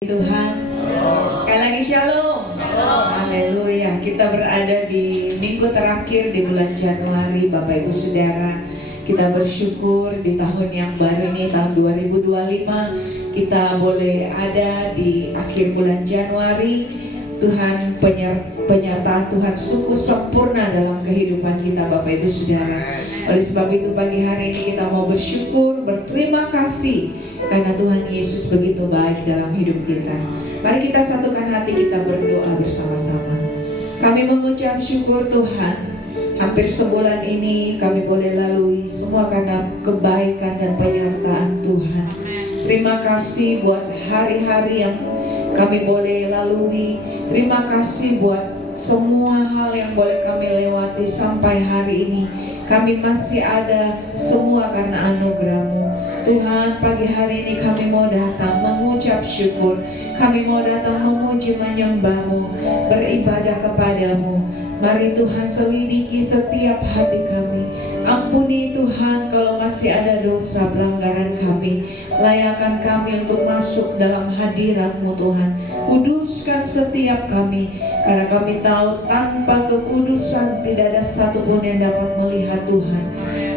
Tuhan. Sekali lagi shalom. Haleluya. Kita berada di minggu terakhir di bulan Januari, Bapak Ibu Saudara. Kita bersyukur di tahun yang baru ini, tahun 2025, kita boleh ada di akhir bulan Januari. Tuhan penyertaan Tuhan sungguh sempurna dalam kehidupan kita, Bapak Ibu Saudara. Oleh sebab itu pagi hari ini kita mau bersyukur, berterima kasih karena Tuhan Yesus begitu baik dalam hidup kita. Mari kita satukan hati, kita berdoa bersama-sama. Kami mengucap syukur Tuhan. Hampir sebulan ini kami boleh lalui semua karena kebaikan dan penyertaan Tuhan. Terima kasih buat hari-hari yang kami boleh lalui. Terima kasih buat semua hal yang boleh kami lewati sampai hari ini. Kami masih ada semua karena anugerah-Mu. Tuhan, pagi hari ini kami mau datang mengucap syukur. Kami mau datang memuji menyembah-Mu, beribadah kepadamu. Mari Tuhan selidiki setiap hati kami. Ampuni Tuhan kalau masih ada dosa pelanggaran kami. Layakkan kami untuk masuk dalam hadirat-Mu Tuhan. Kuduskan setiap kami, karena kami tahu tanpa kekudusan tidak ada satupun yang dapat melihat Tuhan.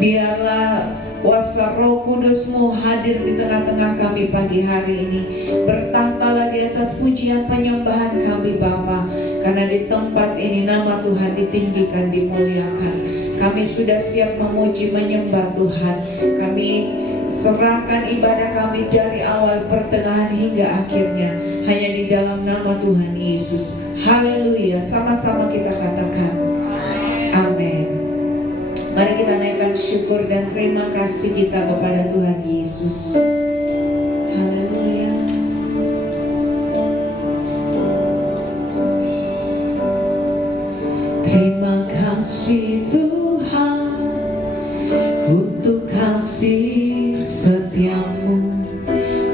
Biarlah kuasa Roh Kudus-Mu hadir di tengah-tengah kami pagi hari ini. Bertahtalah di atas pujian penyembahan kami Bapa, karena di tempat ini nama Tuhan ditinggikan, dimuliakan. Kami sudah siap memuji menyembah Tuhan. Kami serahkan ibadah kami dari awal, pertengahan hingga akhirnya hanya di dalam nama Tuhan Yesus. Haleluya. Sama-sama kita katakan amin. Mari kita naikkan syukur dan terima kasih kita kepada Tuhan Yesus. Haleluya. Terima kasih Tuhan untuk kasih setiamu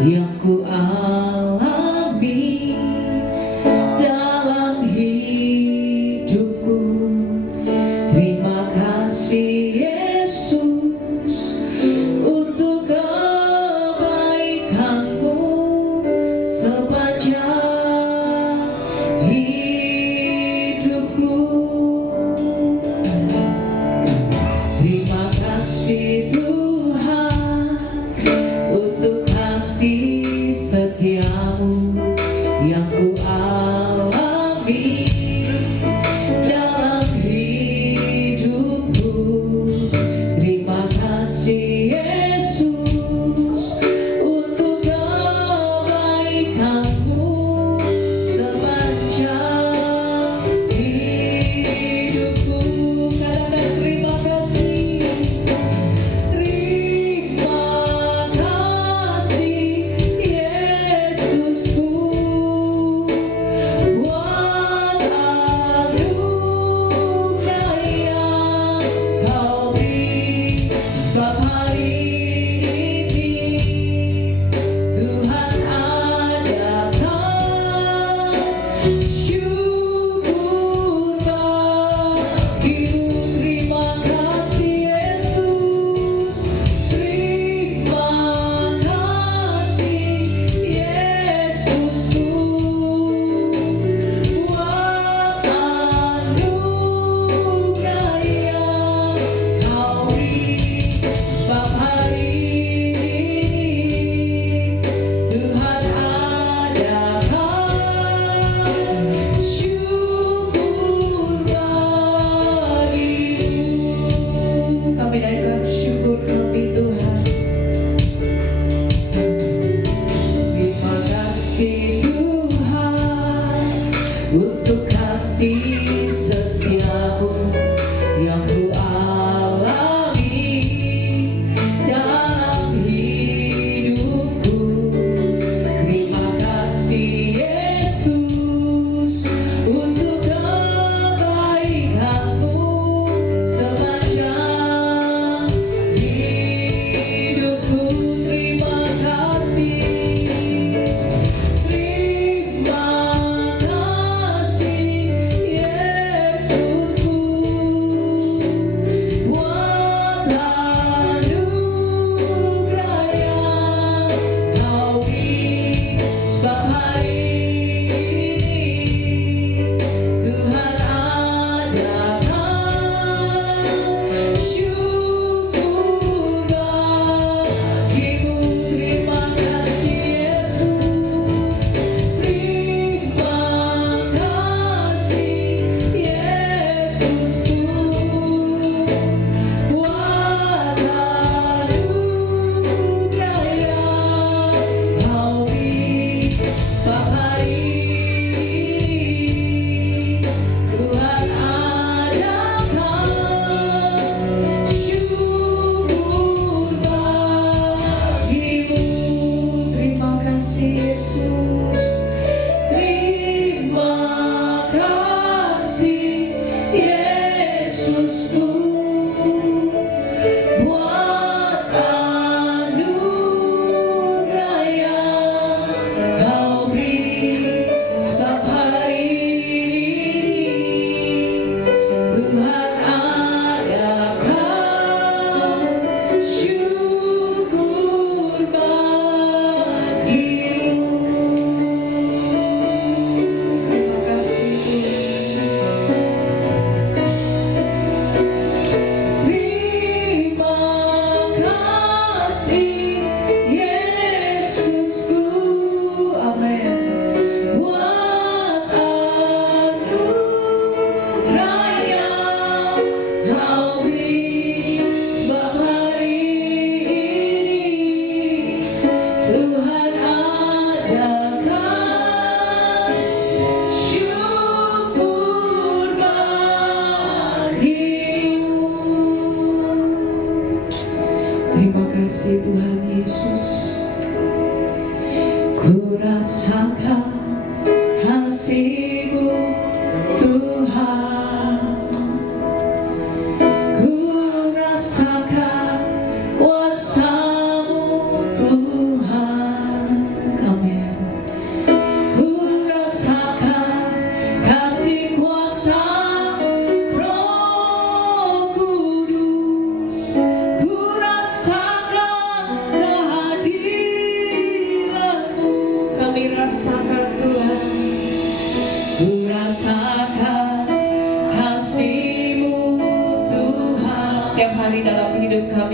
yang ku alami dalam hidupku. Terima kasih Yesus untuk kebaikan-Mu sepanjang hidupku. Terima kasih Tuhan untuk kasih setia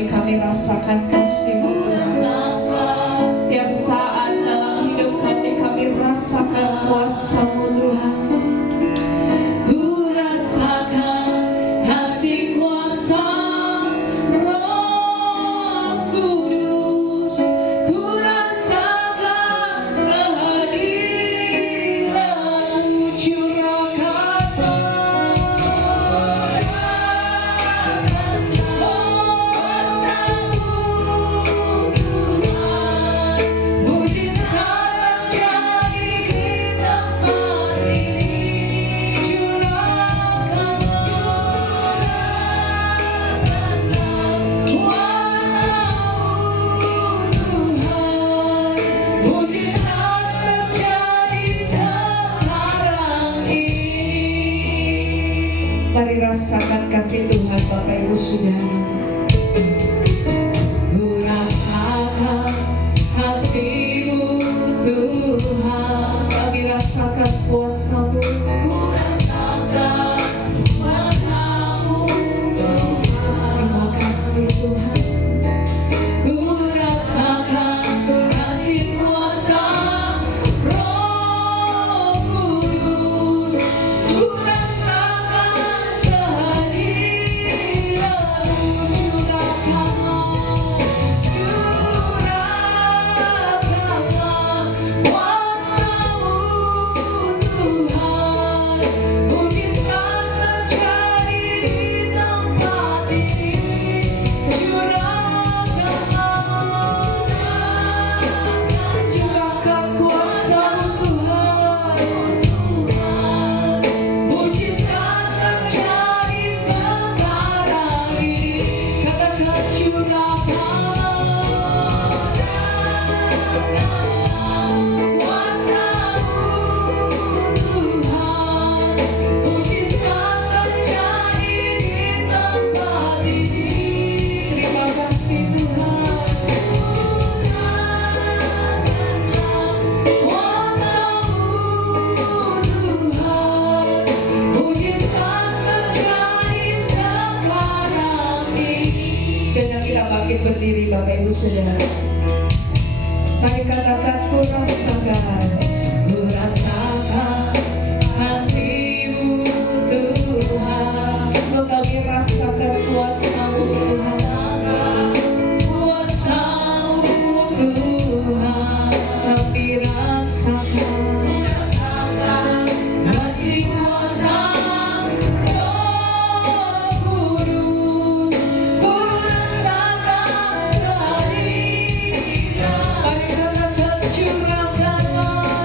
Kami rasakan kasih-Mu. Setiap saat dalam hidup kami rasakan kuasa-Mu Tuhan. Ku rasakan kasih kuasa Roh Kudus. Ku rasakan kehadiran-Mu, Mari rasakan kasih Tuhan Bapak Ibu Saudara. Ku rasakan kasih-Mu Tuhan. Kami rasakan kuasa-Mu. Ku rasakan kuasa-Mu Tuhan. Terima kasih Tuhan. Ku rasakan kasih kuasa Roh Kudus. Ku rasakan berdiri Bapak Ibu Saudara. Mari katakan ku rasakan kasih-Mu Tuhan. Sungguh kami rasakan kuasa-Mu Tuhan. Kuasa-Mu Tuhan. Kami rasakan kasih kuasa Roh Kudus. Ku rasakan kehadiran. Mari katakan curahkanlah.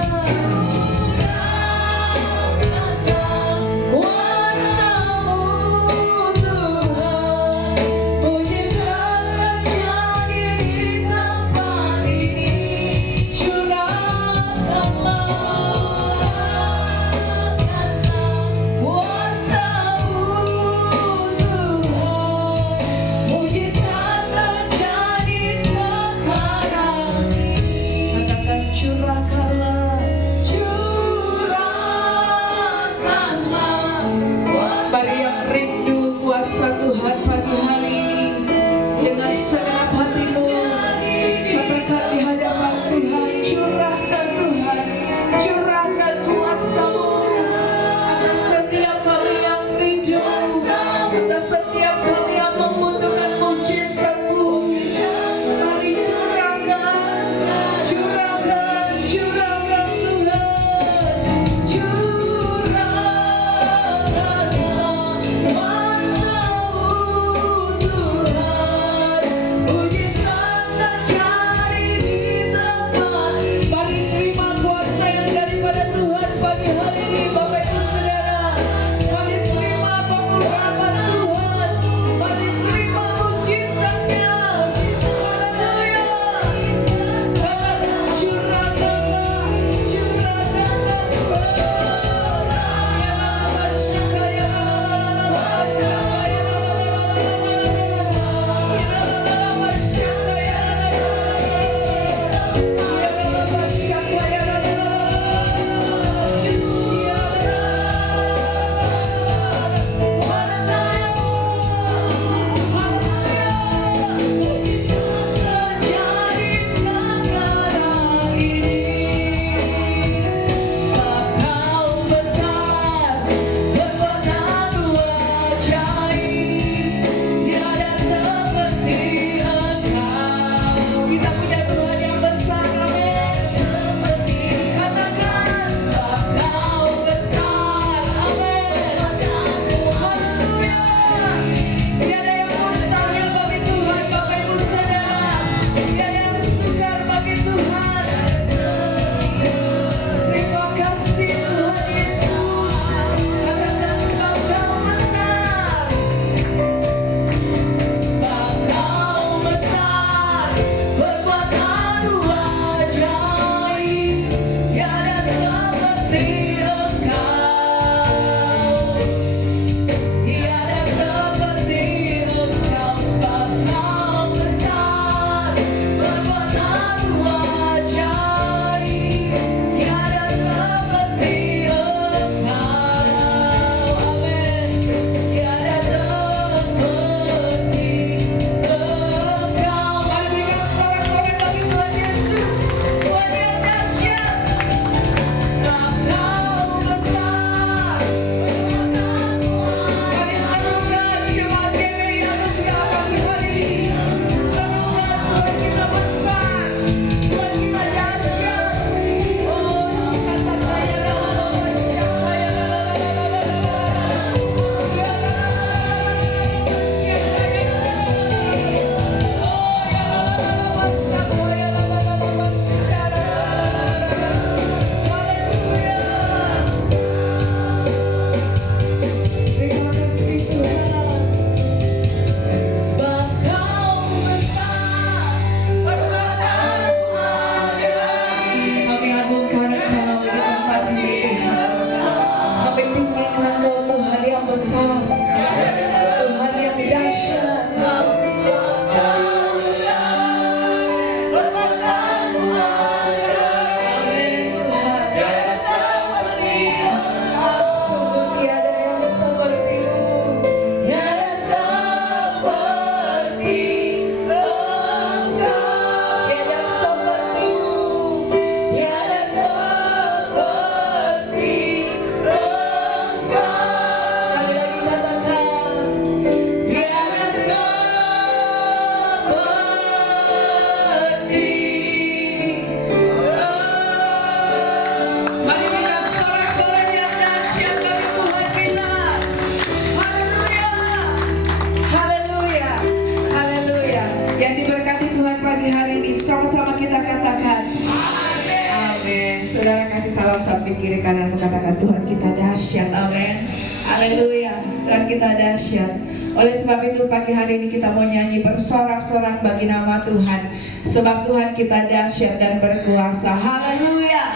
kasih salam samping kiri kanan, katakan Tuhan kita dahsyat, amin. Haleluya, Tuhan kita dahsyat. Oleh sebab itu pagi hari ini kita mau nyanyi bersorak-sorak bagi nama Tuhan. Sebab Tuhan kita dahsyat dan berkuasa. Haleluya.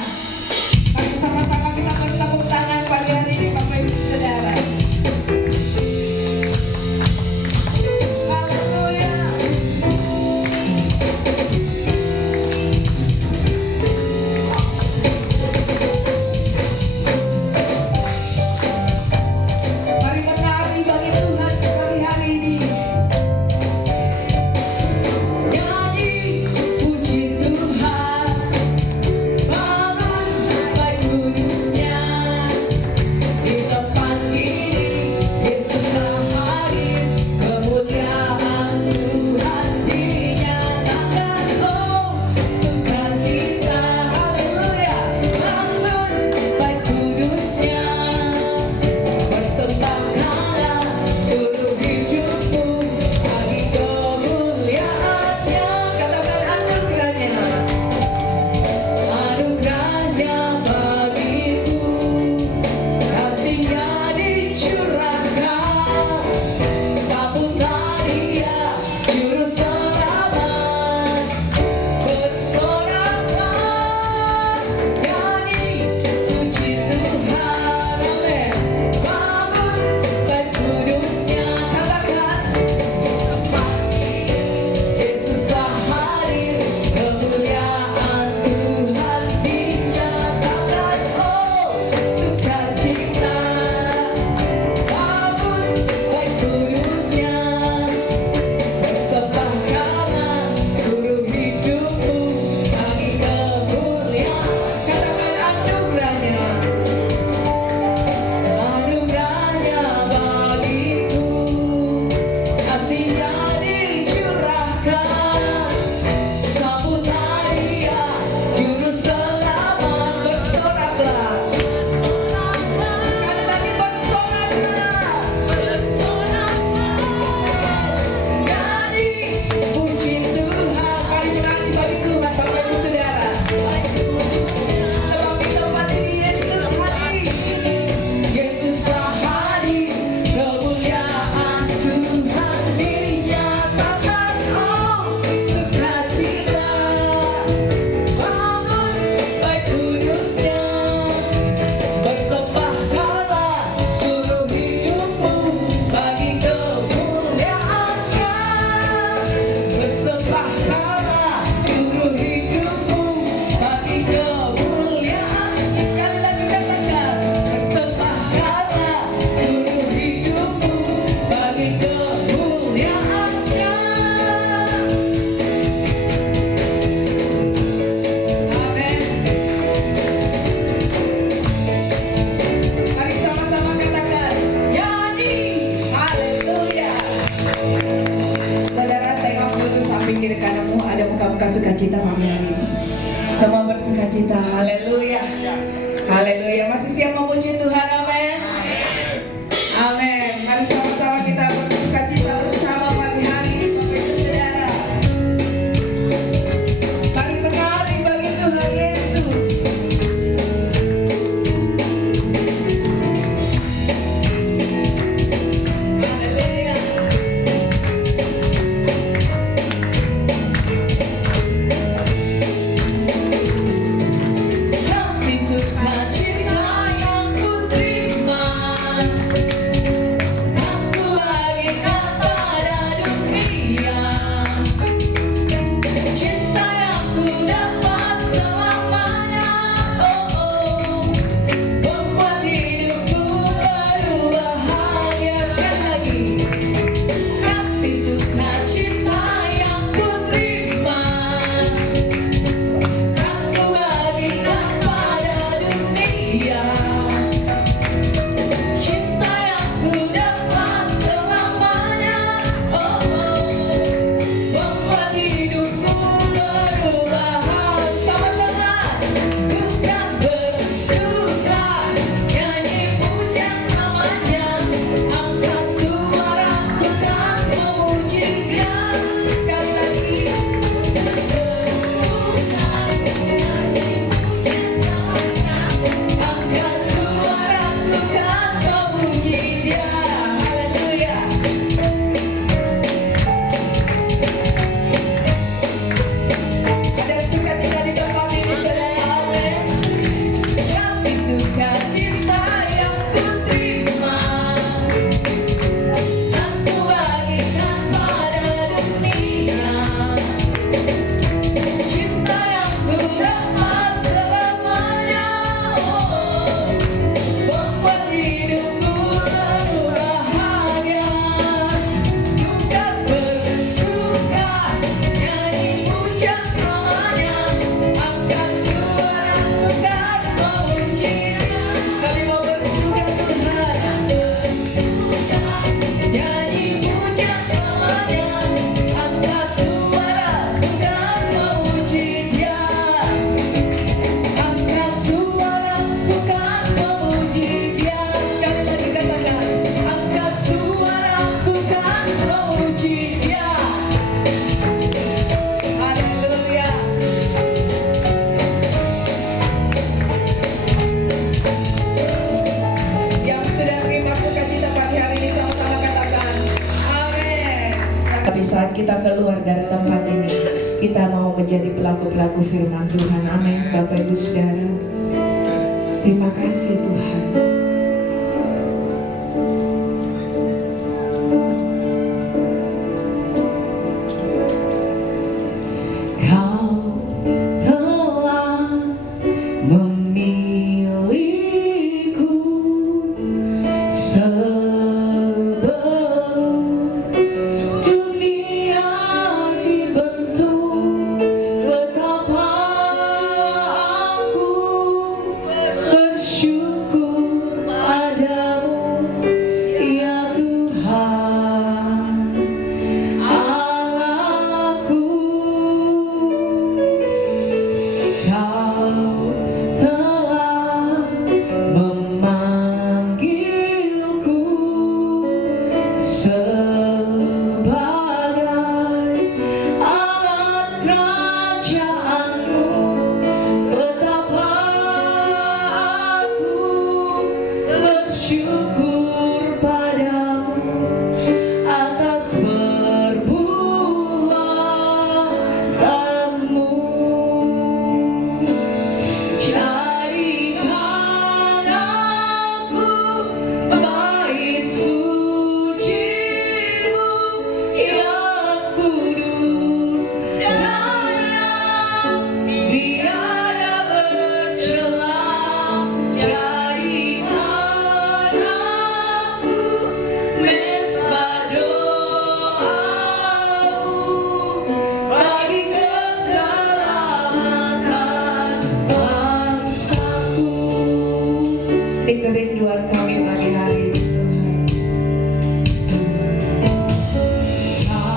Mari sama-sama kita bertepuk tangan pagi hari ini Bapak Ibu Saudara. Haleluya. Mari menari bagi Tuhan pagi hari ini. Nyanyi puji Tuhan, bangun baik kudusnya. Di tempat ini Yesus telah hadir, kemuliaan Tuhan dinyatakan. Oh sukacita, haleluya. Bangun baik kudusnya, bersembahkanlah seluruh hidupmu bagi kemuliaannya. Katakan anugerahnya, anugerahnya bagiku, kasihnya dicurahkan. Sambutlah Dia, Juru Selamat, bersoraklah, nyanyi puji Tuhan, amin. Bangun baik kudusnya, katakan Yesus telah hadir, kemuliaan Tuhan dinyatakan. Oh sukacita, bangun baik kudusnya, bersembahkanlah seluruh hidupmu bagi kemuliaan. Katakan anugerahnya, anugerahnya bagiku, kasihnya dicurahkan. Sambutlah Dia, Juru Selamat, bersoraklah. Sekali lagi bersoraklah, nyanyi puji Tuhan. Mari menyanyi bagi Tuhan Bapak Ibu Saudara. Sebab di tempat ini Yesus hadir, Yesus telah hadir, kemuliaan Tuhan dinyatakan. Oh sukacita, bangun baik kudusnya, bersembahkanlah seluruh hidupmu bagi kemuliaannya. Bersembahkanlah seluruh hidupmu bagi kemuliaan. Sekali lagi katakan, bersembahkanlah seluruh hidupmu bagi kemuliaannya. Amin. Mari sama-sama katakan, nyanyi, haleluya. Saudara, tengok dulu samping kiri kananmu, ada muka-muka sukacita pagi hari ini. Semua bersukacita, haleluya. Haleluya, masih siap memuji Tuhan, amin. Amin. Mari sama-sama kita bersukacita bersama pagi hari ini Bapak Ibu Saudara. Mari menari bagi Tuhan Yesus. Haleluya. Kasih sukacita yang ku terima, aku bagikan pada dunia. Cinta yang ku dapat selamanya, oh membuat hidupku berbahagia. Sekali lagi, kasih sukacita yang ku terima, aku bagikan pada dunia. Cinta yang ku dapat selamanya, oh membuat hidupku berubah. Sama-sama, ku kan bersuka, nyanyi pujian selamanya, angkat suaraku dan memuji Dia. Sekali lagi, bersuka, nyanyi pujian selamanya, saat kita keluar dari tempat ini, kita mau menjadi pelaku-pelaku firman Tuhan. Amin. Bapak Ibu Saudara, terima kasih Tuhan. Kerinduan kami pagi hari ini.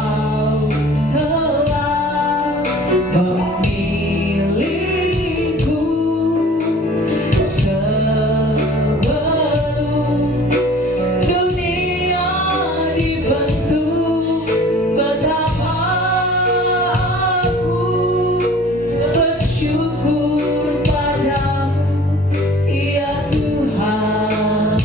Kau telah memilihku sebelum dunia dibentuk. Betapa aku bersyukur padamu, ya Tuhan.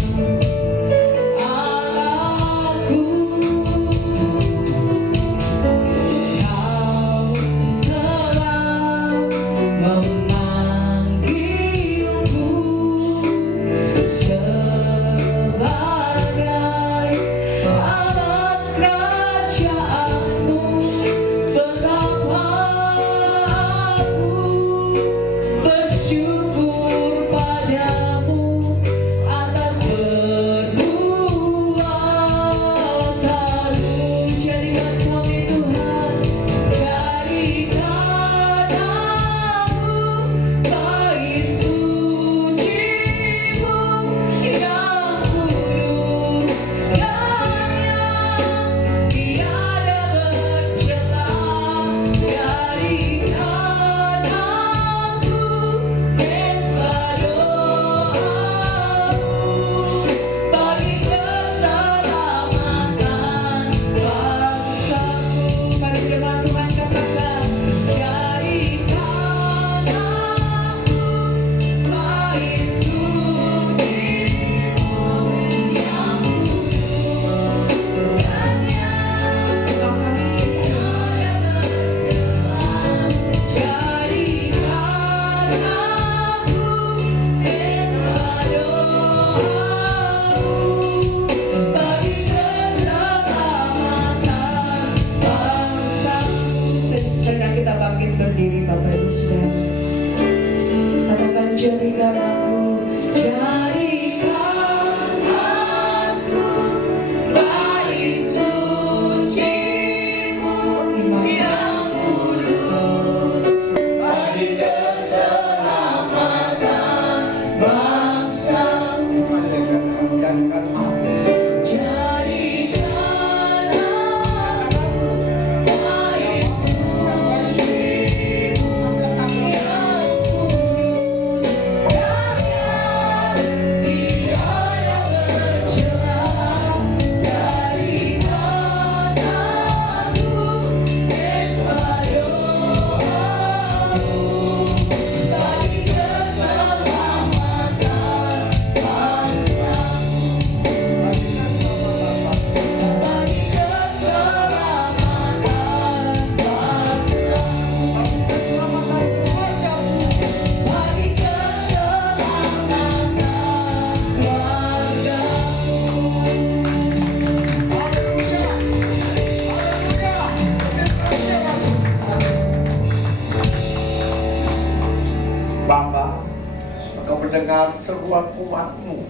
mendengar seruan umat-Mu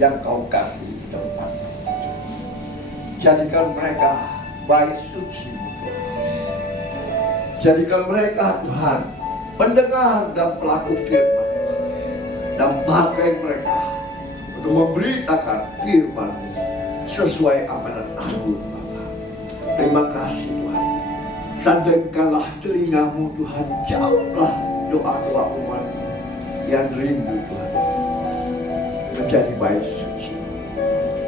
yang Kau kasih di tempat. Jadikan mereka bait suci. Jadikan mereka Tuhan pendengar dan pelaku firman, dan pakai mereka untuk memberitakan firman sesuai amanat agung Bapa. Terima kasih Tuhan. Sandengkanlah telingamu Tuhan, jawablah doa-doa umat yang rindu Tuhan menjadi bait suci.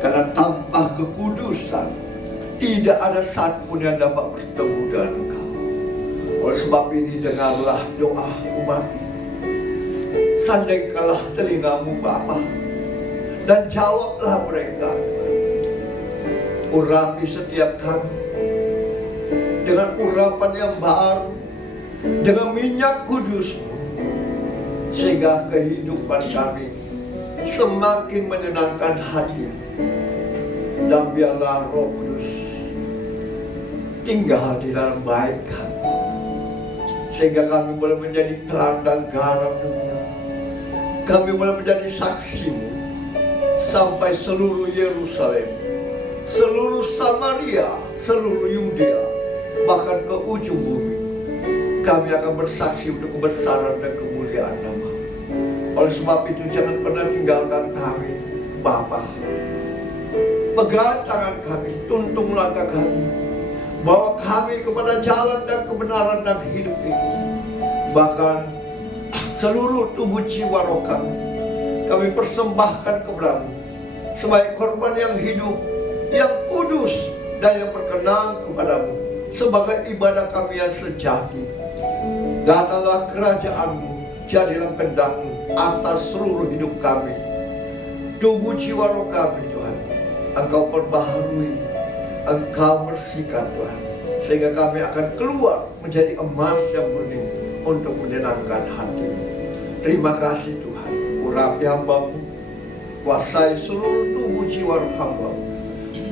Karena tanpa kekudusan tidak ada satupun yang dapat bertemu dengan Engkau. Oleh sebab ini dengarlah doa umat. Sandengkanlah telingamu Bapa, dan jawablah mereka. Urapi setiap kami dengan urapan yang baru, dengan minyak kudus-Mu, sehingga kehidupan kami semakin menyenangkan hati-Mu. Dan biarlah Roh Kudus tinggal di dalam baik kami, sehingga kami boleh menjadi terang dan garam dunia. Kami boleh menjadi saksi-Mu sampai seluruh Yerusalem, seluruh Samaria, seluruh Yudea, bahkan ke ujung bumi. Kami akan bersaksi untuk kebesaran dan kemuliaan nama. Oleh sebab itu jangan pernah tinggalkan kami Bapa. Pegang tangan kami, tuntun langkah kami, bawa kami kepada jalan dan kebenaran dan hidup ini. Bahkan seluruh tubuh jiwa roh kami persembahkan kepada-Mu sebagai korban yang hidup, yang kudus, dan yang berkenan kepada-Mu, sebagai ibadah kami yang sejati. Datanglah kerajaan-Mu, jadilah kehendak-Mu atas seluruh hidup kami. Tubuh jiwa roh kami Tuhan, Engkau perbaharui, Engkau bersihkan Tuhan, sehingga kami akan keluar menjadi emas yang murni untuk menyenangkan hati-Mu. Terima kasih Tuhan. Urapi hamba-Mu, kuasai seluruh tubuh jiwa hamba-Mu,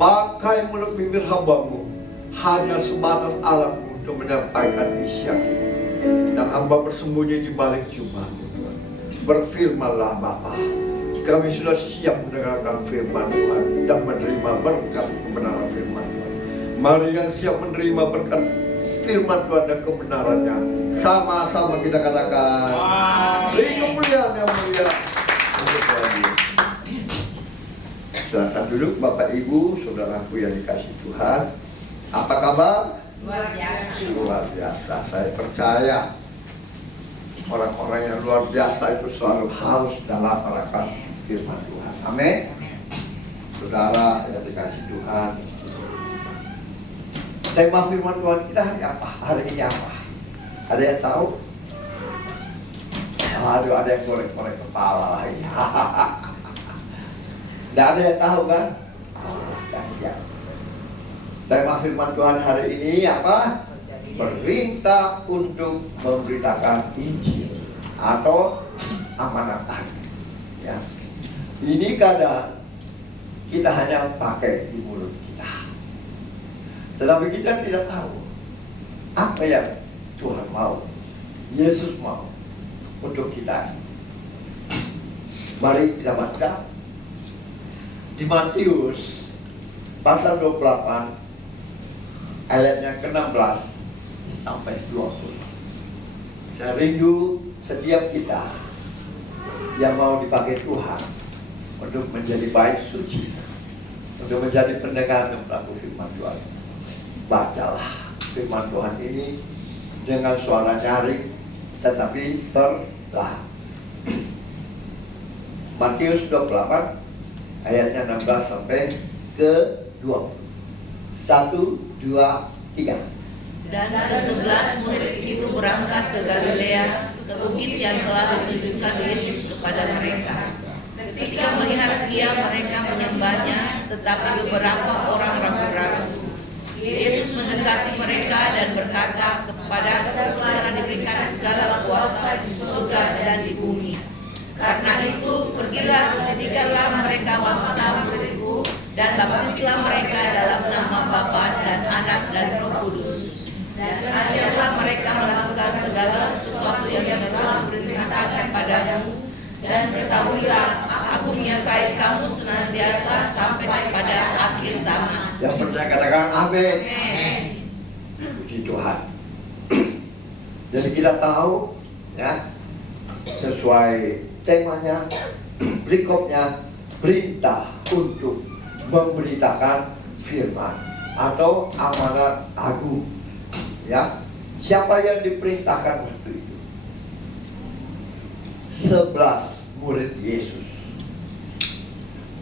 pakai mulut bibir hamba-Mu hanya sebatas alat untuk menyampaikan isi hati. Dan hamba bersembunyi di balik jubah-Mu Tuhan. Berfirmanlah Bapa. Kami sudah siap mendengarkan firman Tuhan dan menerima berkat kebenaran firman Tuhan. Mari yang siap menerima berkat firman Tuhan dan kebenarannya, sama-sama kita katakan, beri kemuliaan yang mulia untuk Tuhan Yesus. Silakan duduk Bapak Ibu, saudaraku yang dikasih Tuhan. Apa kabar? Luar biasa. Luar biasa. Saya percaya orang-orang yang luar biasa itu selalu haus dalam merasakan firman Tuhan. Amin. Saudara yang dikasih Tuhan, tema firman Tuhan kita hari apa? Hari ini apa? Ada yang tahu? Aduh, ada yang korek-korek kepala lagi. Tidak ada yang tahu kan? Kasihan. Tema firman Tuhan hari ini apa? Perintah untuk memberitakan Injil atau amanat Tuhan. Ya. Ini kadang kita hanya pakai di mulut kita, tetapi kita tidak tahu apa yang Tuhan mau, Yesus mau untuk kita. Mari kita baca di Matius pasal 28 ayatnya ke-16 sampai 20. Saya rindu setiap kita yang mau dipakai Tuhan untuk menjadi bait suci, untuk menjadi pendengar dan pelaku firman Tuhan. Bacalah firman Tuhan ini dengan suara nyaring tetapi terlah. Matius 28 ayatnya 16 sampai ke 20. 1, 2, 3. Dan ke-11 murid itu berangkat ke Galilea, ke bukit yang telah ditunjukkan Yesus kepada mereka. Ketika melihat dia, mereka menyembahnya, tetapi beberapa orang ragu-ragu. Yesus mendekati mereka dan berkata, "Kepadaku telah diberikan segala kuasa di surga dan di bumi. Karena itu, pergilah, jadikanlah mereka bangsa muridku, dan baptislah mereka dalam nama Bapa dan Anak dan Roh Kudus. Dan ajarlah mereka melakukan segala sesuatu yang telah diperintahkan kepadamu, Dan ketahuilah, aku menyertai kamu senantiasa sampai kepada akhir zaman. Yang percaya katakan amin. Amin. Puji Tuhan. Jadi kita tahu ya, sesuai temanya berikutnya, perintah untuk memberitakan firman atau amanat agung. Ya, siapa yang diperintahkan waktu itu? 11 murid Yesus.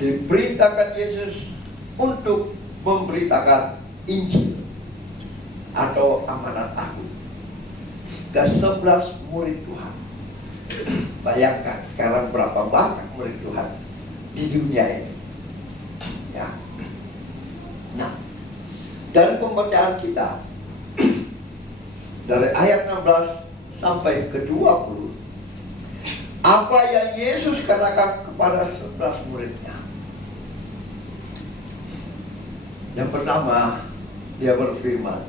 Diperintahkan Yesus untuk memberitakan Injil atau amanat agung ke 11 murid Tuhan. Bayangkan sekarang berapa banyak murid Tuhan di dunia ini. Ya. Nah, dari pembacaan kita dari ayat 16 sampai ke 20, apa yang Yesus katakan kepada 11 muridnya? Yang pertama, dia berfirman,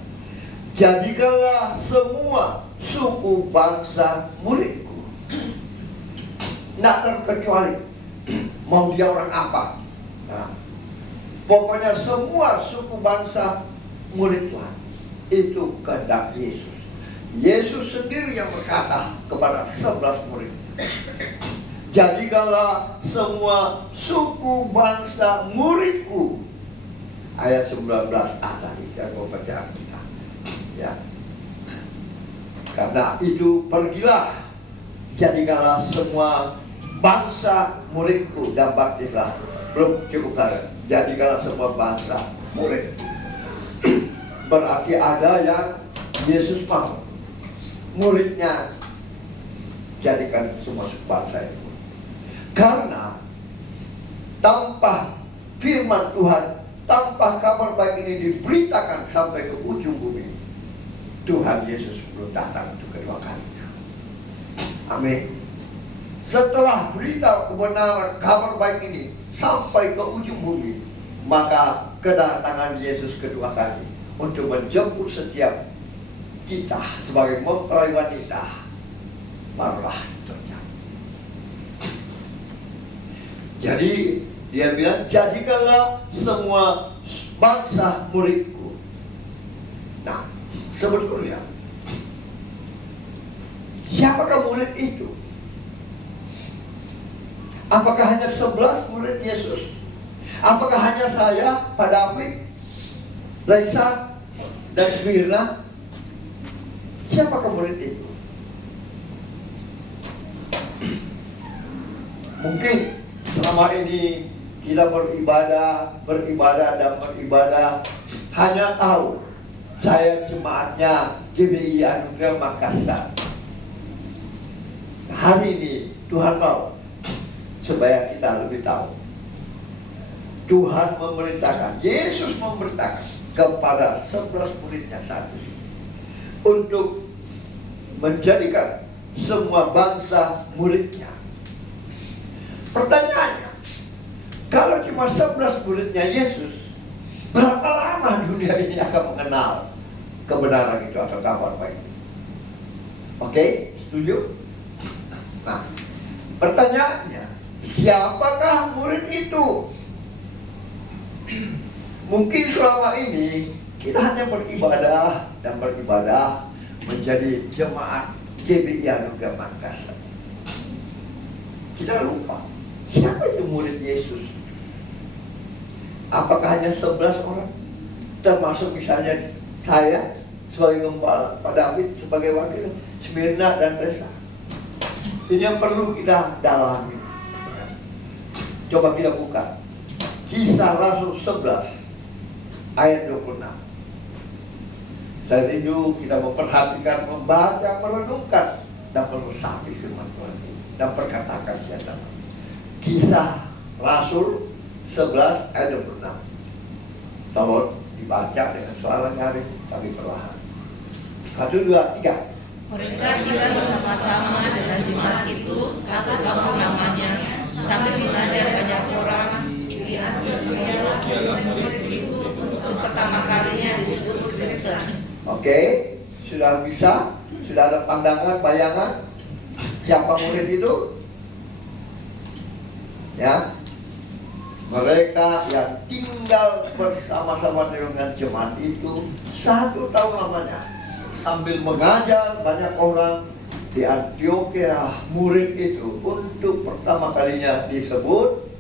jadikanlah semua suku bangsa muridku. Tidak terkecuali mau dia orang apa. Nah, pokoknya semua suku bangsa murid Tuhan. Itu kehendak Yesus. Yesus sendiri yang berkata kepada 11 murid, jadikanlah semua suku bangsa muridku. Ayat 19a tadi saya mau baca kita. Ya. Karena itu pergilah, jadikanlah semua bangsa muridku dan baptislah. Belum cukup kan? Jadikanlah semua bangsa murid. Berarti ada yang Yesus mau muridnya jadikan semua suku bangsa itu. Karena tanpa firman Tuhan, tanpa kabar baik ini diberitakan sampai ke ujung bumi, Tuhan Yesus belum datang untuk kedua kalinya. Amin. Setelah berita kebenaran kabar baik ini sampai ke ujung bumi, maka kedatangan Yesus kedua kali untuk menjemput setiap kita sebagai mempelai wanita barulah terjadi. Jadi dia bilang, jadikanlah semua bangsa muridku. Nah, sebetulnya siapakah murid itu? Apakah hanya 11 murid Yesus? Apakah hanya saya, Pak David, Raisa, dan Smirna? Siapakah murid itu? Mungkin selama ini kita beribadah hanya tahu saya jemaatnya GBI Anugerah Makassar. Hari ini Tuhan mau supaya kita lebih tahu. Tuhan memerintahkan, Yesus memerintahkan kepada 11 muridnya satu untuk menjadikan semua bangsa muridnya. Pertanyaannya, kalau cuma 11 muridnya Yesus, berapa lama dunia ini akan mengenal kebenaran itu atau kabar baik? Oke, setuju? Nah, pertanyaannya, siapakah murid itu? Mungkin selama ini kita hanya beribadah menjadi jemaat GBI Anugerah Makassar. Kita lupa siapa itu murid Yesus. Apakah hanya 11 orang? Termasuk misalnya saya sebagai gembala, Pak David sebagai wakil, Smirna dan Resa. Ini yang perlu kita dalami. Coba kita buka Kisah Rasul 11 ayat 26. Saya rindu kita memperhatikan, membaca, merenungkan dan meresapi firman Tuhan ini dan perkatakan siapa. Kisah Rasul 11 ayat 26. Tolong dibaca dengan suara nyaring tapi perlahan. 1, 2, 3. Mereka tinggal bersama-sama dengan jemaat itu satu tahun namanya, sambil mengajar banyak orang. Untuk pertama kalinya disebut Kristen. Oke, sudah bisa? Sudah ada pandangan, bayangan? Siapa murid itu? Ya, mereka yang tinggal bersama-sama dengan jemaat itu 1 tahun lamanya sambil mengajar banyak orang di Antioquia. Murid itu untuk pertama kalinya disebut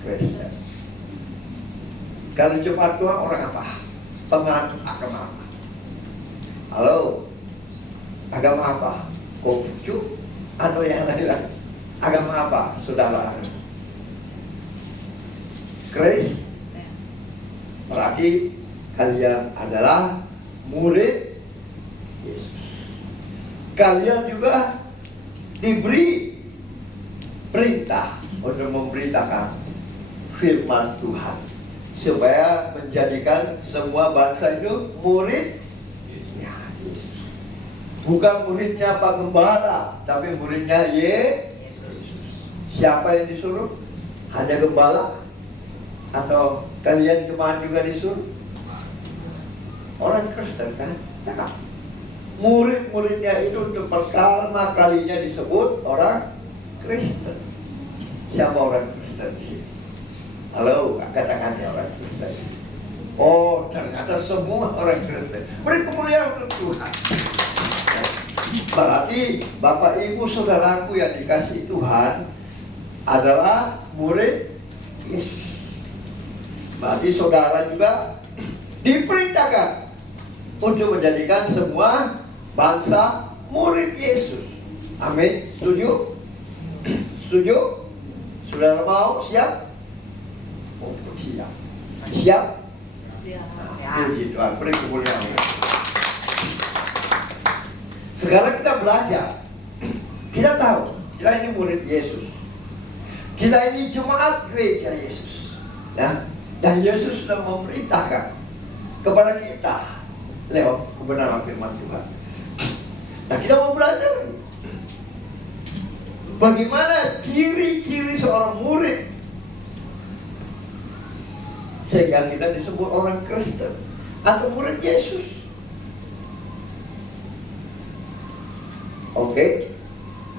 Kristen. Kalau jemaat Tuhan orang apa? Penganut agama apa? Halo, agama apa? Konghucu atau yang lain? Agama apa, saudara? Kristen. Berarti kalian adalah murid Yesus. Kalian juga diberi perintah untuk memberitakan firman Tuhan supaya menjadikan semua bangsa itu murid Yesus. Bukan muridnya Pak Gembala, tapi muridnya Yesus. Siapa yang disuruh? Hanya gembala? Atau kalian jemaat juga disuruh? Orang Kristen kan? Nah, murid-muridnya itu untuk pertama kalinya disebut orang Kristen. Siapa orang Kristen di sini? Halo, angkat tangannya orang Kristen. Oh, ternyata semua orang Kristen. Beri kemuliaan untuk Tuhan. Berarti Bapak Ibu Saudaraku yang dikasihi Tuhan adalah murid Yesus. Berarti saudara juga diperintahkan untuk menjadikan semua bangsa murid Yesus. Amin. Setuju? Setuju? Saudara mau? Siap? Oh, siap. Siap? Puji Tuhan. Beri kemuliaan. Sekarang kita belajar. Kita tahu kita ini murid Yesus. Kita ini jemaat gereja Yesus. Ya. Dan Yesus sudah memerintahkan kepada kita lewat kebenaran firman Tuhan. Nah, kita mau belajar bagaimana ciri-ciri seorang murid sehingga kita disebut orang Kristen atau murid Yesus. Oke,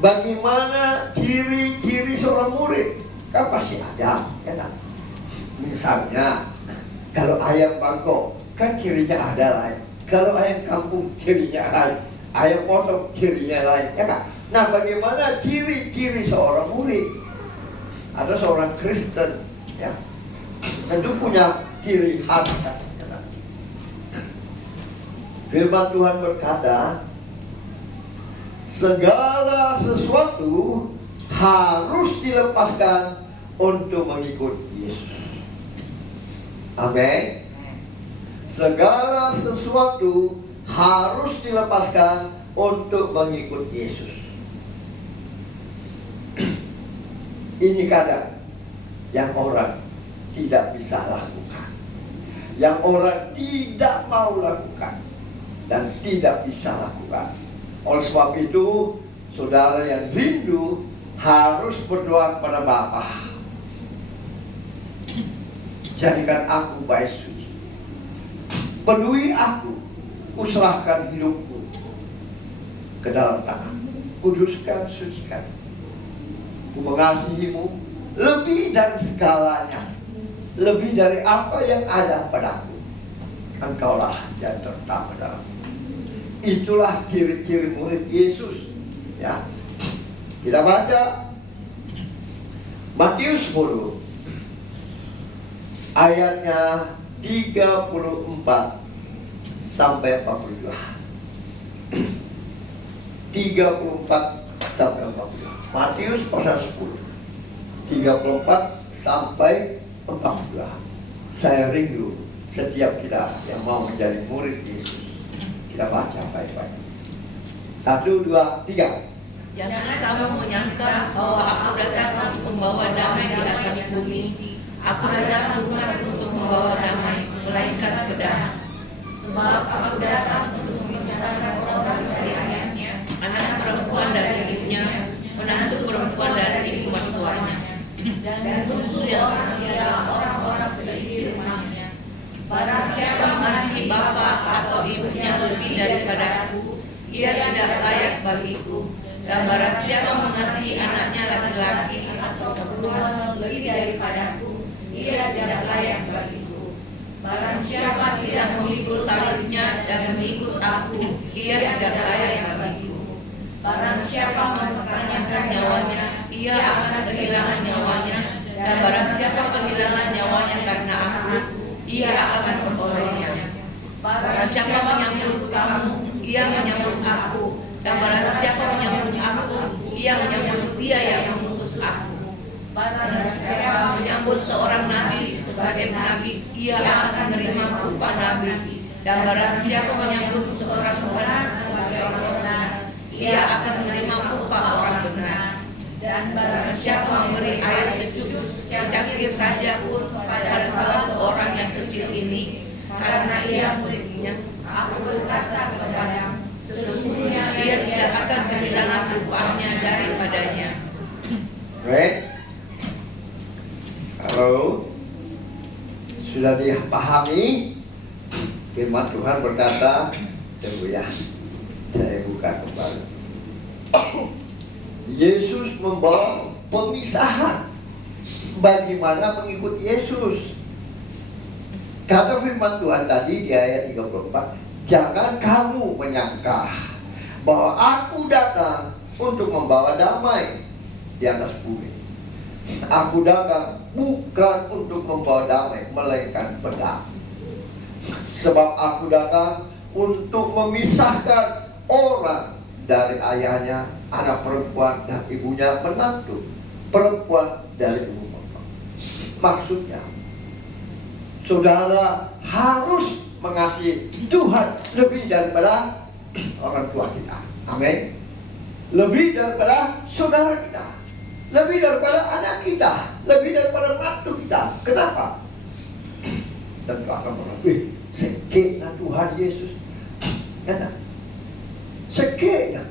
bagaimana ciri-ciri seorang murid? Kan pasti ada, ya kan? Misalnya, kalau ayam Bangkok, kan cirinya ada lain. Kalau ayam kampung, cirinya lain. Ayam potong, cirinya lain, ya kan? Nah, bagaimana ciri-ciri seorang murid? Ada seorang Kristen, ya, tentu punya ciri khas, ya kan? Firman Tuhan berkata, segala sesuatu harus dilepaskan untuk mengikut Yesus. Amin. Segala sesuatu harus dilepaskan untuk mengikut Yesus. Ini kadang yang orang tidak bisa lakukan, yang orang tidak mau lakukan dan tidak bisa lakukan. Oleh sebab itu, saudara yang rindu harus berdoa kepada Bapa. Jadikan aku baik suci. Peduli aku, kuserahkan hidupku ke dalam tangan-Mu. Kuduskan, sucikan. Ku mengasihimu lebih dari segalanya, lebih dari apa yang ada padaku. Engkaulah yang terutama dalamku. Itulah ciri-ciri murid Yesus. Ya, kita baca Matius 10 ayatnya 34 sampai 42. 34 sampai 42. Matius pasal 10 34 sampai 42. Saya rindu setiap kita yang mau menjadi murid Yesus. Kita baca baik-baik. 1, 2, 3. Jangan kamu menyangka bahwa aku datang untuk membawa damai di atas bumi. Aku datang bukan untuk membawa damai, melainkan pedang. Sebab aku datang untuk memisahkan orang dari ayahnya, anak perempuan dari ibunya, menantu perempuan dari ibu mertuanya, dan musuh yang ialah orang-orang seisi rumahnya. Barang siapa mengasihi bapa atau ibunya lebih daripadaku, ia tidak layak bagiku. Dan barang siapa mengasihi anaknya laki-laki atau Tuhan memberi daripadaku, ia tidak layak bagiku. Barang siapa tidak memikul salibnya dan mengikut aku, ia tidak layak bagiku. Barang siapa mempertanyakan nyawanya, ia akan kehilangan nyawanya, dan barang siapa kehilangan nyawanya karena aku, ia akan memperolehnya. Barang siapa menyambut kamu, ia menyambut aku, dan barang siapa menyambut aku, ia menyambut dia yang mengutus aku. Barang siapa menyambut seorang nabi sebagai nabi, ia akan menerima upah nabi, dan barang siapa menyambut seorang benar sebagai orang benar, ia akan menerima upah orang benar. Dan barang siapa memberi air sejuk secangkir saja pun pada salah seorang yang kecil ini, karena ia muridnya, aku berkata kepadamu, sesungguhnya ia tidak akan kehilangan upahnya daripadanya. Right? Halo, sudah dipahami? Firman Tuhan berkata, tunggu ya, saya buka kembali. Yesus membawa pemisahan. Bagaimana mengikut Yesus? Kata firman Tuhan tadi di ayat 34, jangan kamu menyangka bahwa aku datang untuk membawa damai di atas bumi. Aku datang bukan untuk membawa damai, melainkan pedang. Sebab aku datang untuk memisahkan orang dari ayahnya, anak perempuan dan ibunya menantu, perempuan dari ibu bapak. Maksudnya, saudara harus mengasihi Tuhan lebih daripada orang tua kita. Amin. Lebih daripada saudara kita, lebih daripada anak kita, lebih daripada mantu kita. Kenapa? Tentu akan berlebih. Sekiranya Tuhan Yesus, ya, sekiranya.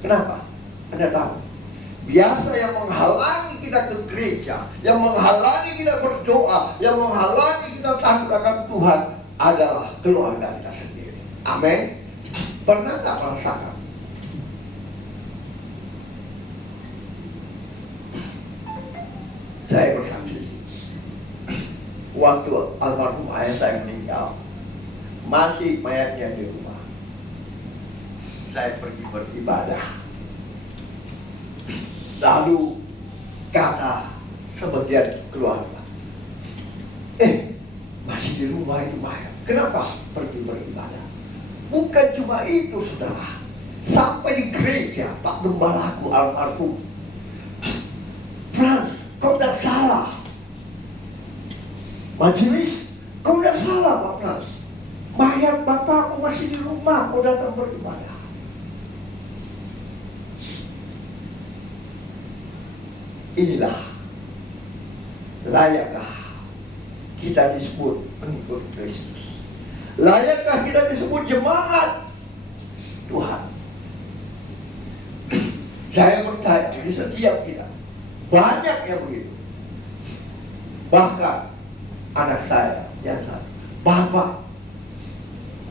Kenapa? Anda tahu, biasa yang menghalangi kita ke gereja, yang menghalangi kita berdoa, yang menghalangi kita takut akan Tuhan adalah keluarga kita sendiri. Amin. Pernah tak merasakan? Saya bersaksi, waktu almarhum ayah saya meninggal, masih mayatnya di rumah, saya pergi beribadah. Lalu kata sebagian keluarga, masih di rumah itu mayat, kenapa pergi beribadah? Bukan cuma itu saudara, sampai di gereja Pak Gembalaku almarhum, Frans, kau tidak salah. Majelis, kau tidak salah Pak Frans. Mayat bapakku masih di rumah, kau datang beribadah. Inilah, layakkah kita disebut pengikut Kristus? Layakkah kita disebut jemaat Tuhan? Saya percaya di setiap kita banyak yang begitu. Bahkan anak saya yang satu, Bapak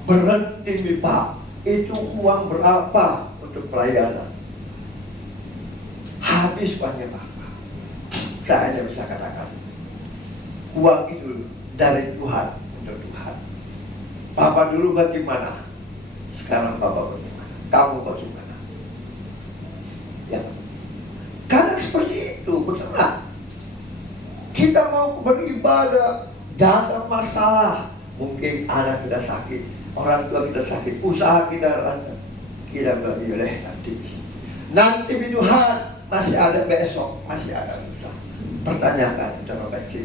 berhenti nih Pak, itu uang berapa untuk pelayanan? Habis banyak Bapak. Saya hanya bisa katakan, uang itu dari Tuhan untuk Tuhan. Bapak dulu bagaimana? Sekarang Bapak bagaimana? Kamu bagaimana? Ya, karena seperti itu, benar. Kita mau beribadah, tidak ada masalah. Mungkin anak kita sakit, orang tua kita sakit, usaha kita lancar. Kita boleh nanti Tuhan masih ada besok, masih ada lusa. Pertanyakan coba baca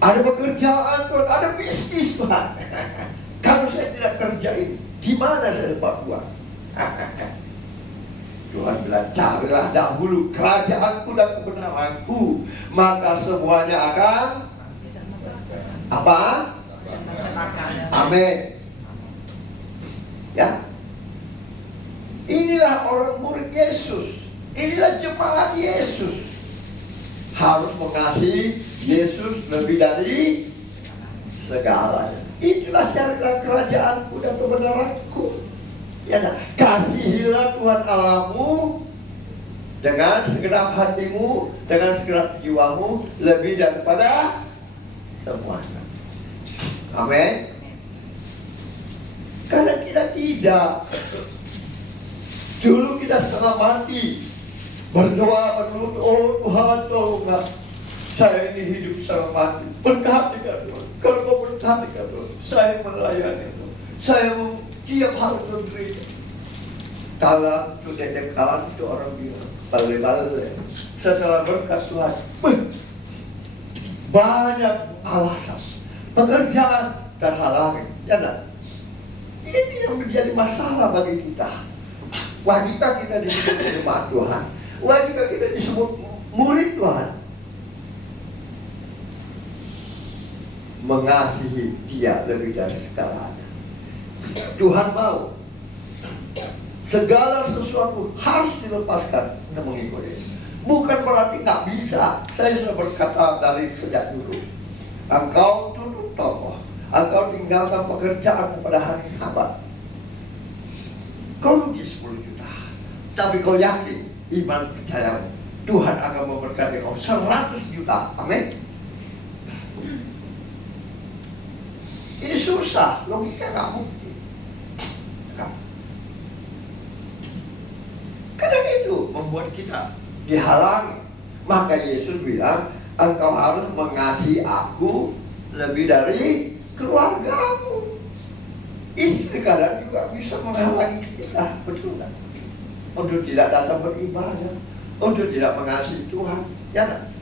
ada pekerjaan Tuhan, ada bisnis Tuhan. Kalau saya tidak kerjain, di mana saya dapat uang? Tuhan bilang, carilah dahulu kerajaanku dan kebenaranku, maka semuanya akan apa? Amin. Ya. Inilah orang murid Yesus. Inilah jemaat Yesus. Harus mengasihi Yesus lebih dari segalanya. Itulah carilah kerajaanku dan kebenaranku. Ya, nah, kasihilah Tuhan Allahmu dengan segenap hatimu, dengan segenap jiwamu, lebih daripada semuanya. Amin. Karena kita tidak. Dulu kita setengah mati berdoa, berlutut, oh Tuhan tolonglah saya ini hidup setengah mati. Berkati-Kati Tuhan. Kalau kau berkati-Kati Tuhan, saya melayani Tuhan. Saya tiap hari berdoa. Kalau sudah dekat itu orang bilang balik-balik. Setelah berkat Tuhan, banyak alasan. Pekerjaan terhalangi, ya. Ini yang menjadi masalah bagi kita. Wajibkah kita disebut jemaat Tuhan? Wajibkah kita disebut murid Tuhan? Mengasihi Dia lebih dari segalanya. Tuhan mau segala sesuatu harus dilepaskan untuk mengikuti. Bukan berarti nggak bisa. Saya sudah berkata dari sejak dulu. Engkau tutup toko, engkau tinggalkan pekerjaan pada hari Sabat. Kau rugi 10 juta. Tapi kau yakin, iman percayamu, Tuhan akan memberkati kau 100 juta. Amin. Ini susah, logika nggak mungkin. Karena itu membuat kita dihalangi. Maka Yesus bilang, engkau harus mengasihi aku lebih dari keluargamu. Istri kadang juga bisa menghalangi kita, betul kan? Untuk tidak datang beribadah, untuk tidak mengasihi Tuhan, ya kan?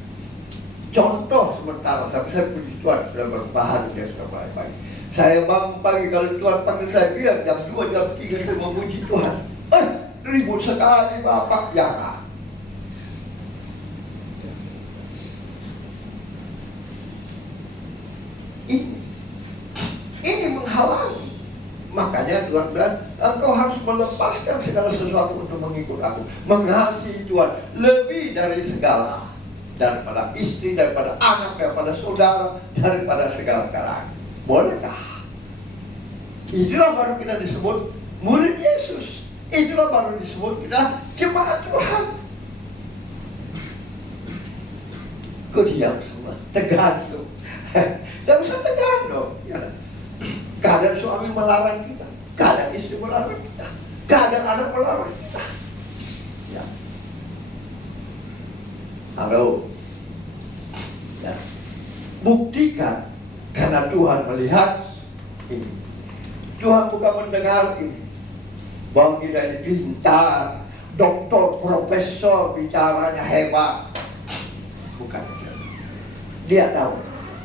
Contoh sementara, tapi saya puji Tuhan sudah berbahan, dia sudah baik-baik. Saya bangun pagi, kalau Tuhan panggil saya, biar jam 2, jam 3 saya memuji Tuhan. Ribut sekali Bapak, jangan. Ini menghalangi. Makanya Tuhan bilang, engkau harus melepaskan segala sesuatu untuk mengikut aku. Mengasihi Tuhan lebih dari segala. Daripada istri, daripada anak, daripada saudara, daripada segala-galanya. Bolehkah? Itulah baru kita disebut murid Yesus. Itulah baru disebut kita jemaat Tuhan. Kau diam semua, tergantung. Tidak usah tergantung. Ya. Kadang suami melarang kita, kadang istri melarang kita, kadang anak melarang kita. Ya. Halo. Ya. Buktikan, karena Tuhan melihat ini. Tuhan bukan mendengar ini, bahwa kita ini pintar, doktor, profesor, bicaranya hebat. Bukan. Dia tahu.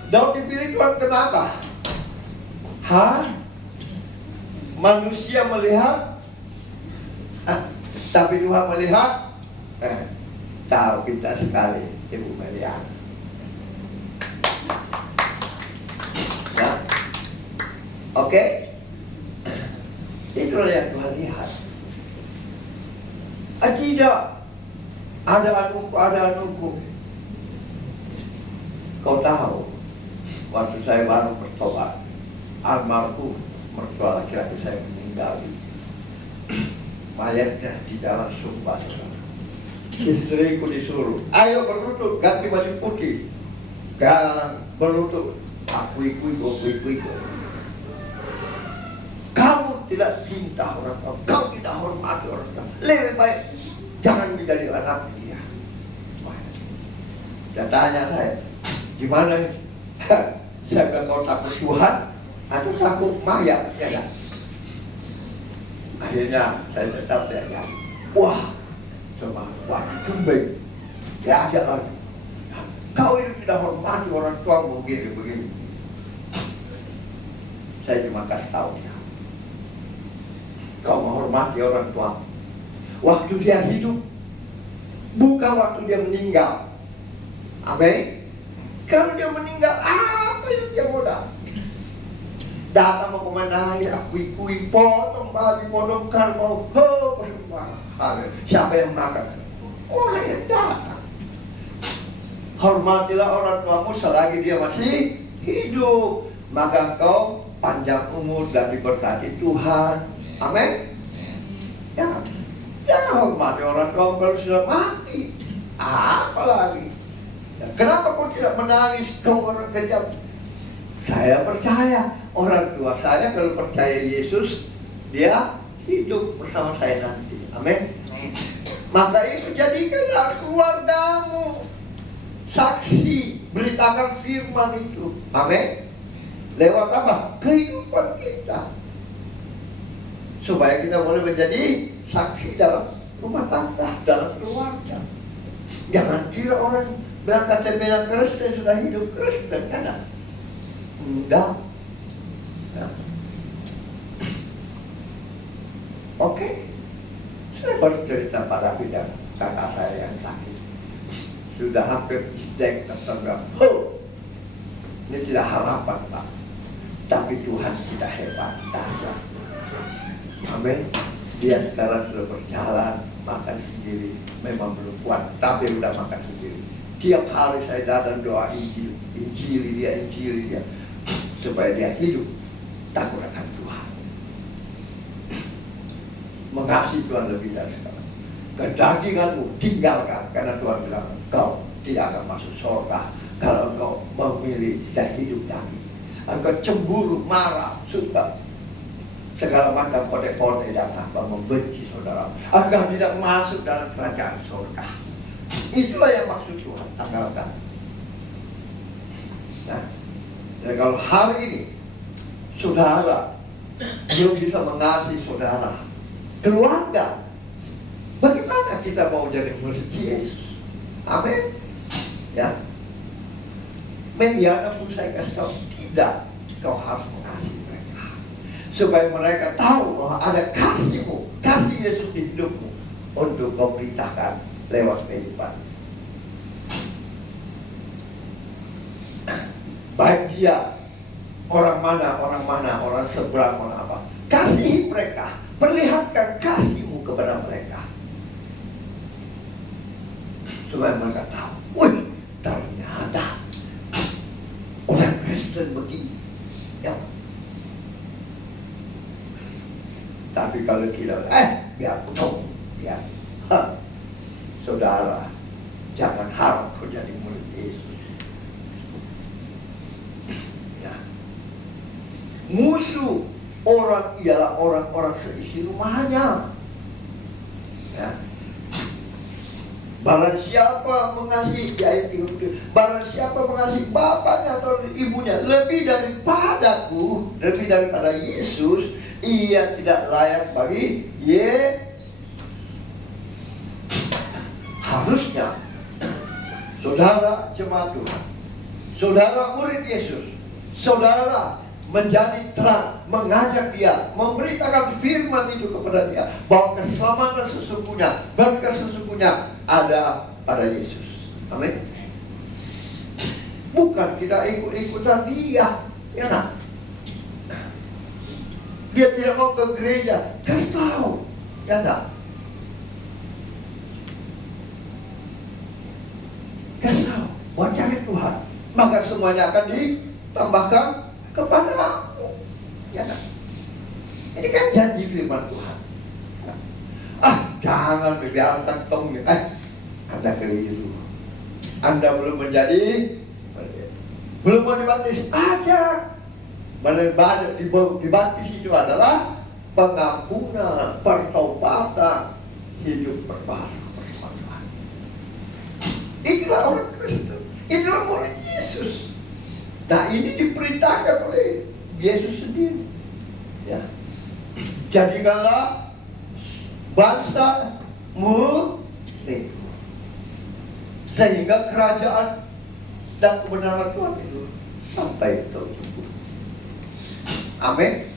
Daud dipilih Tuhan kenapa? Manusia melihat, tapi Tuhan melihat. Tahu kita sekali, Ibu Melian. Ya. Oke? Itulah yang Tuhan lihat. Tidak. Ada anuku. Kau tahu, waktu saya baru bertobat, almarhum mertua laki-laki saya meninggal. Mayatnya di dalam sumba. Istriku disuruh, ayo berlutut, ganti baju putih. Berlutut, akui. Kamu tidak cinta orang tua, kau tidak hormati orang tua. Lebih baik jangan menjadi anak dia. Dia tanya saya, gimana ini? Saya bilang, kau takut Tuhan atau takut mayat, ya kan? Akhirnya saya tetap dia. Wah, coba waktu cumbeng dia ajak lagi. Kau ini tidak hormati orang tua begini. Saya cuma kasih tahu dia, kau menghormati orang tua waktu dia hidup, bukan waktu dia meninggal. Amin. Kalau dia meninggal, apa yang dia mudah? Datang mau kemana ya, kui, potong babi, potong kerbau, persembahan. Siapa yang makan? Orang yang datang. Hormatilah orang tuamu selagi dia masih hidup, maka kau panjang umur dan diberkati Tuhan. Amin. Ya. Jangan hormati orang tua kalau sudah mati. Apalagi? Ya, kenapa kau tidak menangis kau orang kejam? Saya percaya orang tua saya kalau percaya Yesus, dia hidup bersama saya nanti. Amin. Maka itu jadikanlah keluargamu saksi, beritakan firman itu. Amin. Lewat apa? Kehidupan kita. Supaya kita boleh menjadi saksi dalam rumah tangga, dalam keluarga. Jangan kira orang berangkat dari Kristen sudah hidup Kristen, kan? Enggak. Ya. Oke. Saya baru cerita pada bidang kakak saya yang sakit. Sudah hampir istek tertembak. Ini tidak harapan, Pak. Tapi Tuhan kita hebat, dahsyat. Amin. Dia sekarang sudah berjalan, makan sendiri. Memang belum kuat, tapi sudah makan sendiri. Tiap hari saya datang doa injili dia. Supaya dia hidup takut akan Tuhan, mengasihi Tuhan lebih dari sekarang. Kedaginganmu tinggalkan, karena Tuhan bilang kau tidak akan masuk surga kalau kau memilih dan hidup daging. Engkau cemburu, marah, suka segala macam kode-kode datang membenci saudara agar tidak masuk dalam kerajaan surga. Itulah yang maksud Tuhan, tanggalkan. Nah, dan kalau hari ini saudara belum bisa mengasihi saudara, keluarga, bagaimana kita mau jadi murid Yesus? Amin. Ya. Mendiana pun saya kasih tahu, tidak, kau harus mengasihi mereka supaya mereka tahu bahwa ada kasihmu, kasih Yesus di hidupmu untuk kau beritakan lewat kehidupan. Baik dia orang mana, orang seberang, orang apa, kasihi mereka, perlihatkan kasihmu kepada mereka supaya mereka tahu, wih, ternyata orang Kristen begini ya. Tapi kalau tidak, biar tahu, ya, saudara, jangan harap kau jadi murid Yesus. Musuh orang ialah orang-orang seisi rumahnya. Ya. Barang siapa mengasihi, barang siapa mengasihi bapaknya atau ibunya lebih daripadaku, lebih daripada Yesus, ia tidak layak bagi Harusnya saudara jemaat Tuhan, saudara murid Yesus, saudara menjadi terang, mengajak dia, memberitakan firman itu kepada dia, bahwa keselamatan sesungguhnya, berkat sesungguhnya ada pada Yesus. Amin. Bukan kita ikut-ikutan dia, ya nah. Dia tidak mau ke gereja, kasih tahu, ya enggak. Kasih tahu, buat cari Tuhan, maka semuanya akan ditambahkan kepada aku, ya kan? Ini kan janji firman Tuhan. Jangan biarkan tong, Anda keliru. Anda belum menjadi, belum mau dibaptis aja. Dibaptis itu adalah pengampunan, pertobatan, hidup berbaru bersama Tuhan. Itulah orang Kristen, itulah murid Yesus. Nah, ini diperintahkan oleh Yesus sendiri. Ya. Jadikanlah bangsa muridku, sehingga kerajaan dan kebenaran Tuhan itu sampai ke tubuh. Amin.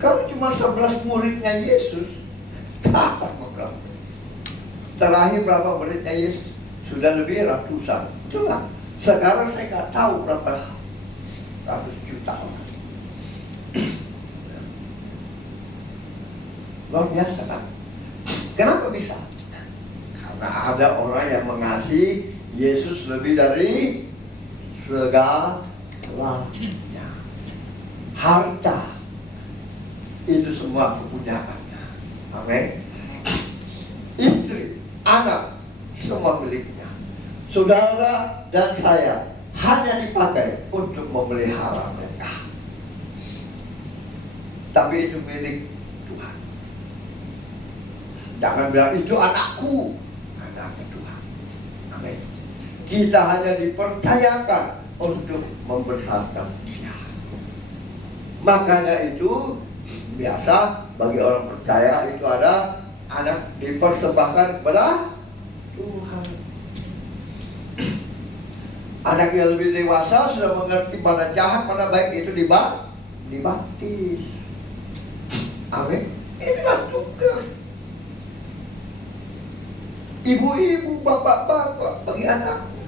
Kalau cuma 11 muridnya Yesus, kapan berapa? Terakhir berapa muridnya Yesus? Sudah lebih ratusan. Itulah. Sekarang saya nggak tahu berapa ratus juta orang. Luar biasa kan? Kenapa bisa? Karena ada orang yang mengasihi Yesus lebih dari segalanya. Harta itu semua kepunyaannya. Amin. anak semua miliknya. Saudara dan saya hanya dipakai untuk memelihara mereka. Tapi itu milik Tuhan. Jangan bilang itu anakku, anaknya Tuhan. Amin. Kita hanya dipercayakan untuk membesarkan dia. Makanya itu biasa bagi orang percaya itu ada anak dipersembahkan kepada Tuhan. Anak yang lebih dewasa sudah mengerti mana jahat, mana baik itu dibaptis. Amin. Inilah tugas ibu-ibu, bapak-bapak bagi anaknya.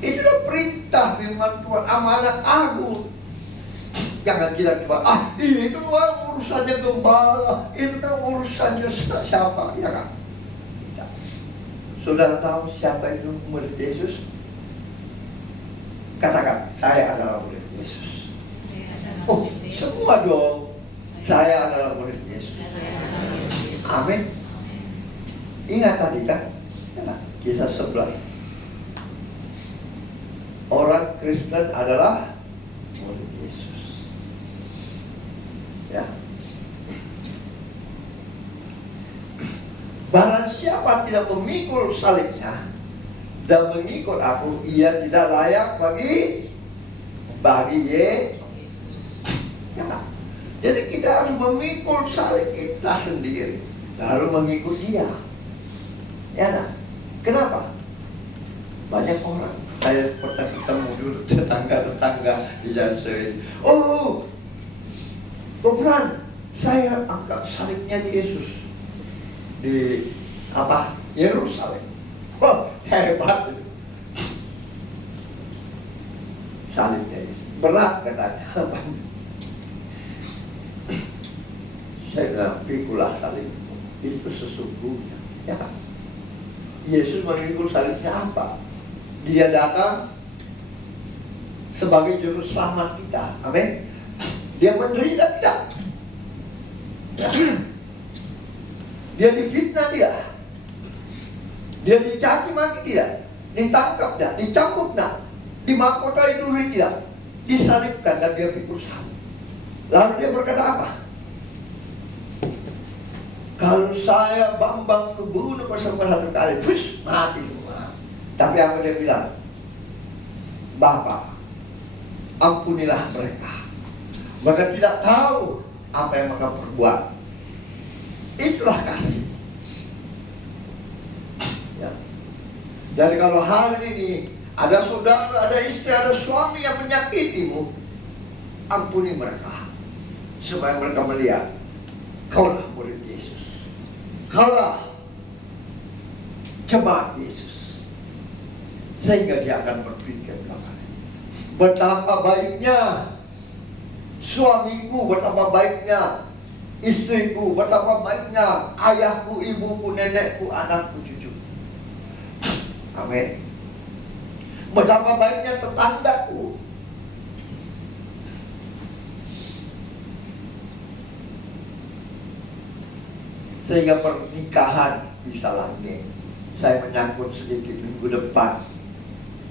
Itulah perintah firman Tuhan, amanat agung. Jangan kita coba, itu urusannya gembala, itu kan urusannya siapa, ya kan? Tidak. Sudah tahu siapa itu murid Yesus? Katakan, saya adalah murid Yesus. Oh, semua dong. Saya adalah murid Yesus. Amin. Ingat tadi kan? Kisah 11. Orang Kristen adalah murid Yesus. Ya. Barang siapa tidak memikul salibnya dan mengikut aku, ia tidak layak bagi Yesus. Ya. Jadi kita harus memikul salib kita sendiri, lalu mengikut dia. Ya, nah. Kenapa? Banyak orang, saya pernah ketemu dulu tetangga-tetangga di Jalan Seri. Oh, Gopran, saya angkat salibnya Yesus di Yerusalem. Wah, hebat itu. Salibnya Yesus. Berat katanya. Saya bilang, pikulah salib itu sesungguhnya. Ya, Yesus memikul salibnya apa? Dia datang sebagai juru selamat kita. Amin. Dia menderita tidak? Ya. Dia difitnah tidak? Dia dicaci maki tidak? Ditangkap tidak? Dicambuk tidak? Dimahkotai duri tidak? Disalibkan dan dia pikul salib. Lalu dia berkata apa? Kalau saya Bambang kebunuh bersama satu kali, mati semua. Tapi apa dia bilang? Bapa, ampunilah mereka. Mereka tidak tahu apa yang mereka perbuat. Itulah kasih. Ya. Jadi kalau hari ini ada saudara, ada istri, ada suami yang menyakitimu, ampuni mereka supaya mereka melihat kaulah murid Yesus. Kaulah jemaat Yesus. Sehingga dia akan berpikir betapa baiknya suamiku, betapa baiknya istriku, betapa baiknya ayahku, ibuku, nenekku, anakku, cucuku. Amin. Betapa baiknya tetanggaku. Sehingga pernikahan bisa langgeng. Saya menyangkut sedikit minggu depan.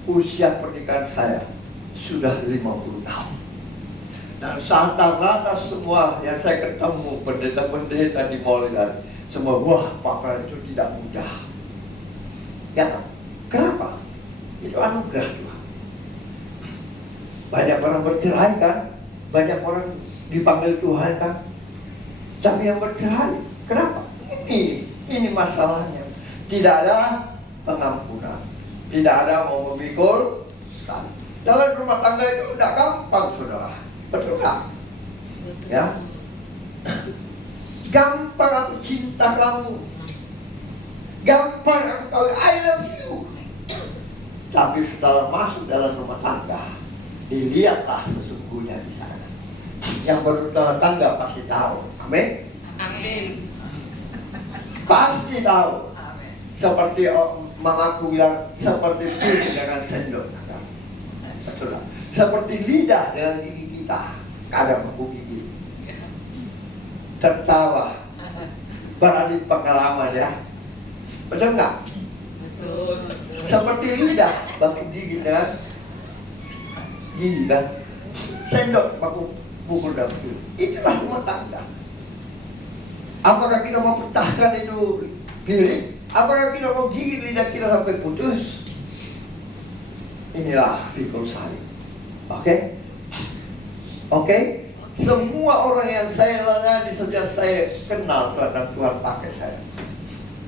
Usia pernikahan saya sudah 50 tahun. Dan rata-rata semua yang saya ketemu, pendeta-pendeta di Moreland, semua, wah Pak Fran itu tidak mudah. Ya, kenapa? Itu anugerah Tuhan. Banyak orang bercerai kan? Banyak orang dipanggil Tuhan kan? Tapi yang bercerai, kenapa? Ini masalahnya. Tidak ada pengampunan. Tidak ada mau memikul salib. Dalam rumah tangga itu tidak gampang, saudara. Betul nggak? Ya. Gampang aku cinta kamu. Gampang aku tahu I love you. Tapi setelah masuk dalam rumah tangga, dilihatlah sesungguhnya di sana. Yang berumah tangga pasti tahu. Amin. Amin. Pasti tahu. Amin. Seperti mamaku bilang, seperti piring dengan sendok. Betul. Seperti lidah dengan gigi kita. Kadang aku gigi. Tertawa. Berarti pengalaman ya. Betul nggak? Betul. Seperti lidah, bagi gigi kan? Gigi kan? Sendok baku pukul dapur. Itulah rumah tangga. Apakah kita mau pecahkan itu piring? Apakah kita mau gigit lidah kita sampai putus? Inilah pikul salib. Oke? Oke? Semua orang yang saya layani sejak saya kenal Tuhan dan Tuhan pakai saya.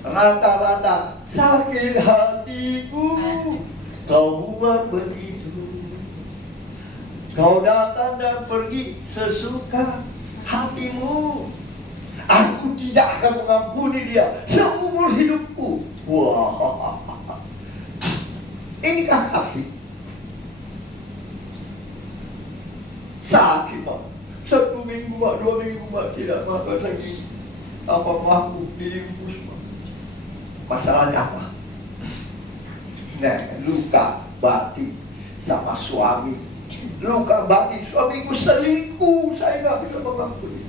Rata-rata sakit hatiku, kau buat begitu. Kau datang dan pergi sesuka hatimu. Aku tidak akan mengampuni dia seumur hidupku. Wah, inikah kasih? Sakit Pak, 1 minggu Pak, 2 minggu Pak, tidak makan lagi. Apa aku diinfus Pak? Masalahnya apa? Nah, luka batin sama suami. Luka batin suamiku selingkuh, saya nggak bisa mengampuni.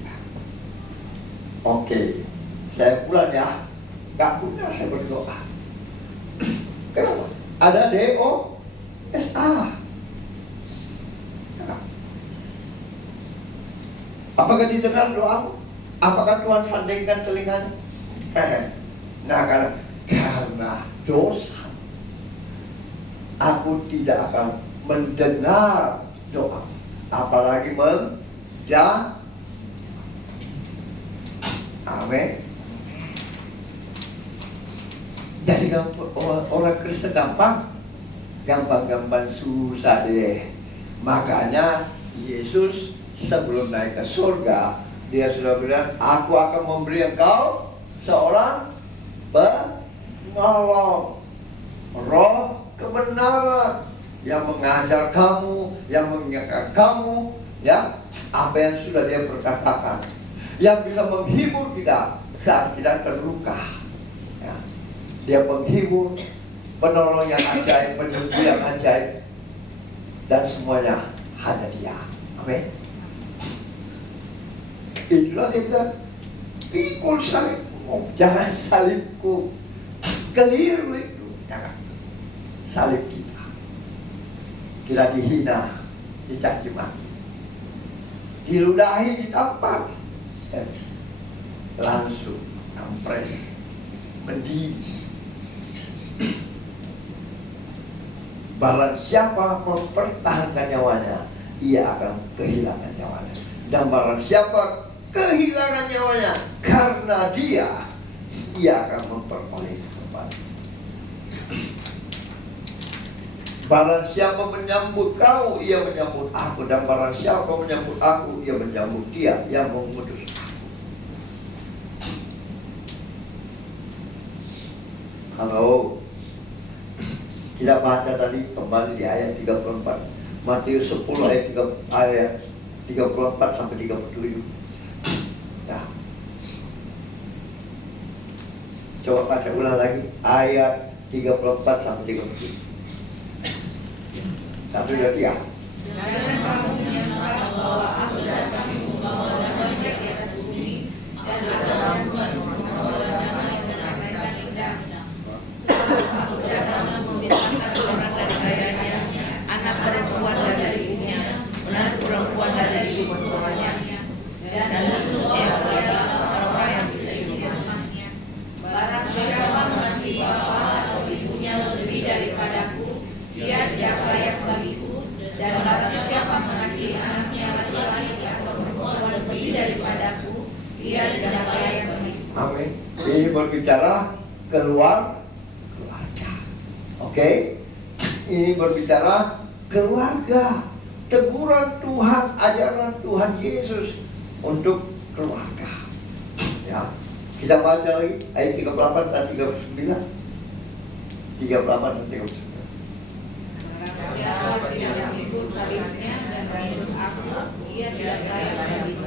Oke, saya pulang ya. Gak punya saya berdoa. Kenapa? Ada DOSA. Kenapa? Apakah didengar doamu? Apakah Tuhan sandingkan telinganya? Nah, karena dosa, aku tidak akan mendengar doa, apalagi menjawab. Amin. Jadi orang Kristen gampang susah deh. Makanya Yesus sebelum naik ke surga, dia sudah bilang, aku akan memberi engkau seorang penolong, roh kebenaran yang mengajar kamu, yang mengingatkan kamu, ya apa yang sudah dia perkatakan, yang bisa menghibur kita saat kita terluka. Ya. Dia penghibur, penolong yang ajaib, penyembuh yang ajaib, dan semuanya hanya Dia. Amin. Itulah dia bilang, pikul salibmu, jangan salibku. Keliru itu, jangan. Salib kita. Kita dihina, dicaci maki, diludahi, ditampar. Langsung ampres, mendidih. Barang siapa mempertahankan nyawanya, ia akan kehilangan nyawanya. Dan barang siapa kehilangan nyawanya karena dia, ia akan memperoleh kembali. Barang siapa menyambut kau, ia menyambut aku. Dan barang siapa menyambut aku, ia menyambut dia yang mengutus aku. Halo. Kita baca tadi kembali di ayat 34. Matius 10 ayat 34 sampai 37. Ya. Coba baca ulang lagi ayat 34 sampai 37. Satu dua tiga. Jangan kamu menyangka bahwa aku datang membawa damai di atas bumi, dan aku bukan membawa damai dengan mereka indah. Aku datang memisahkan orang dari ayahnya, anak perempuan dari ibunya, menantu perempuan dari ibu mertuanya, dan khususnya orang-orang yang sesungguhnya. Barang siapa mengasihi bapa atau ibunya lebih daripadaku, dia tidak layak bagiku. Dan barang siapa mengasihi anaknya laki-laki atau perempuan lebih daripadaku, dia tidak layak bagiku. Amin. Ini berbicara keluarga. Oke? Ini berbicara keluarga. Teguran Tuhan, ajaran Tuhan Yesus untuk keluarga. Ya. Kita baca lagi ayat 38 dan 39. 38 dan 39. Siapa tidak memikul salibnya dan mengikut aku, ia tidak layak bagiku.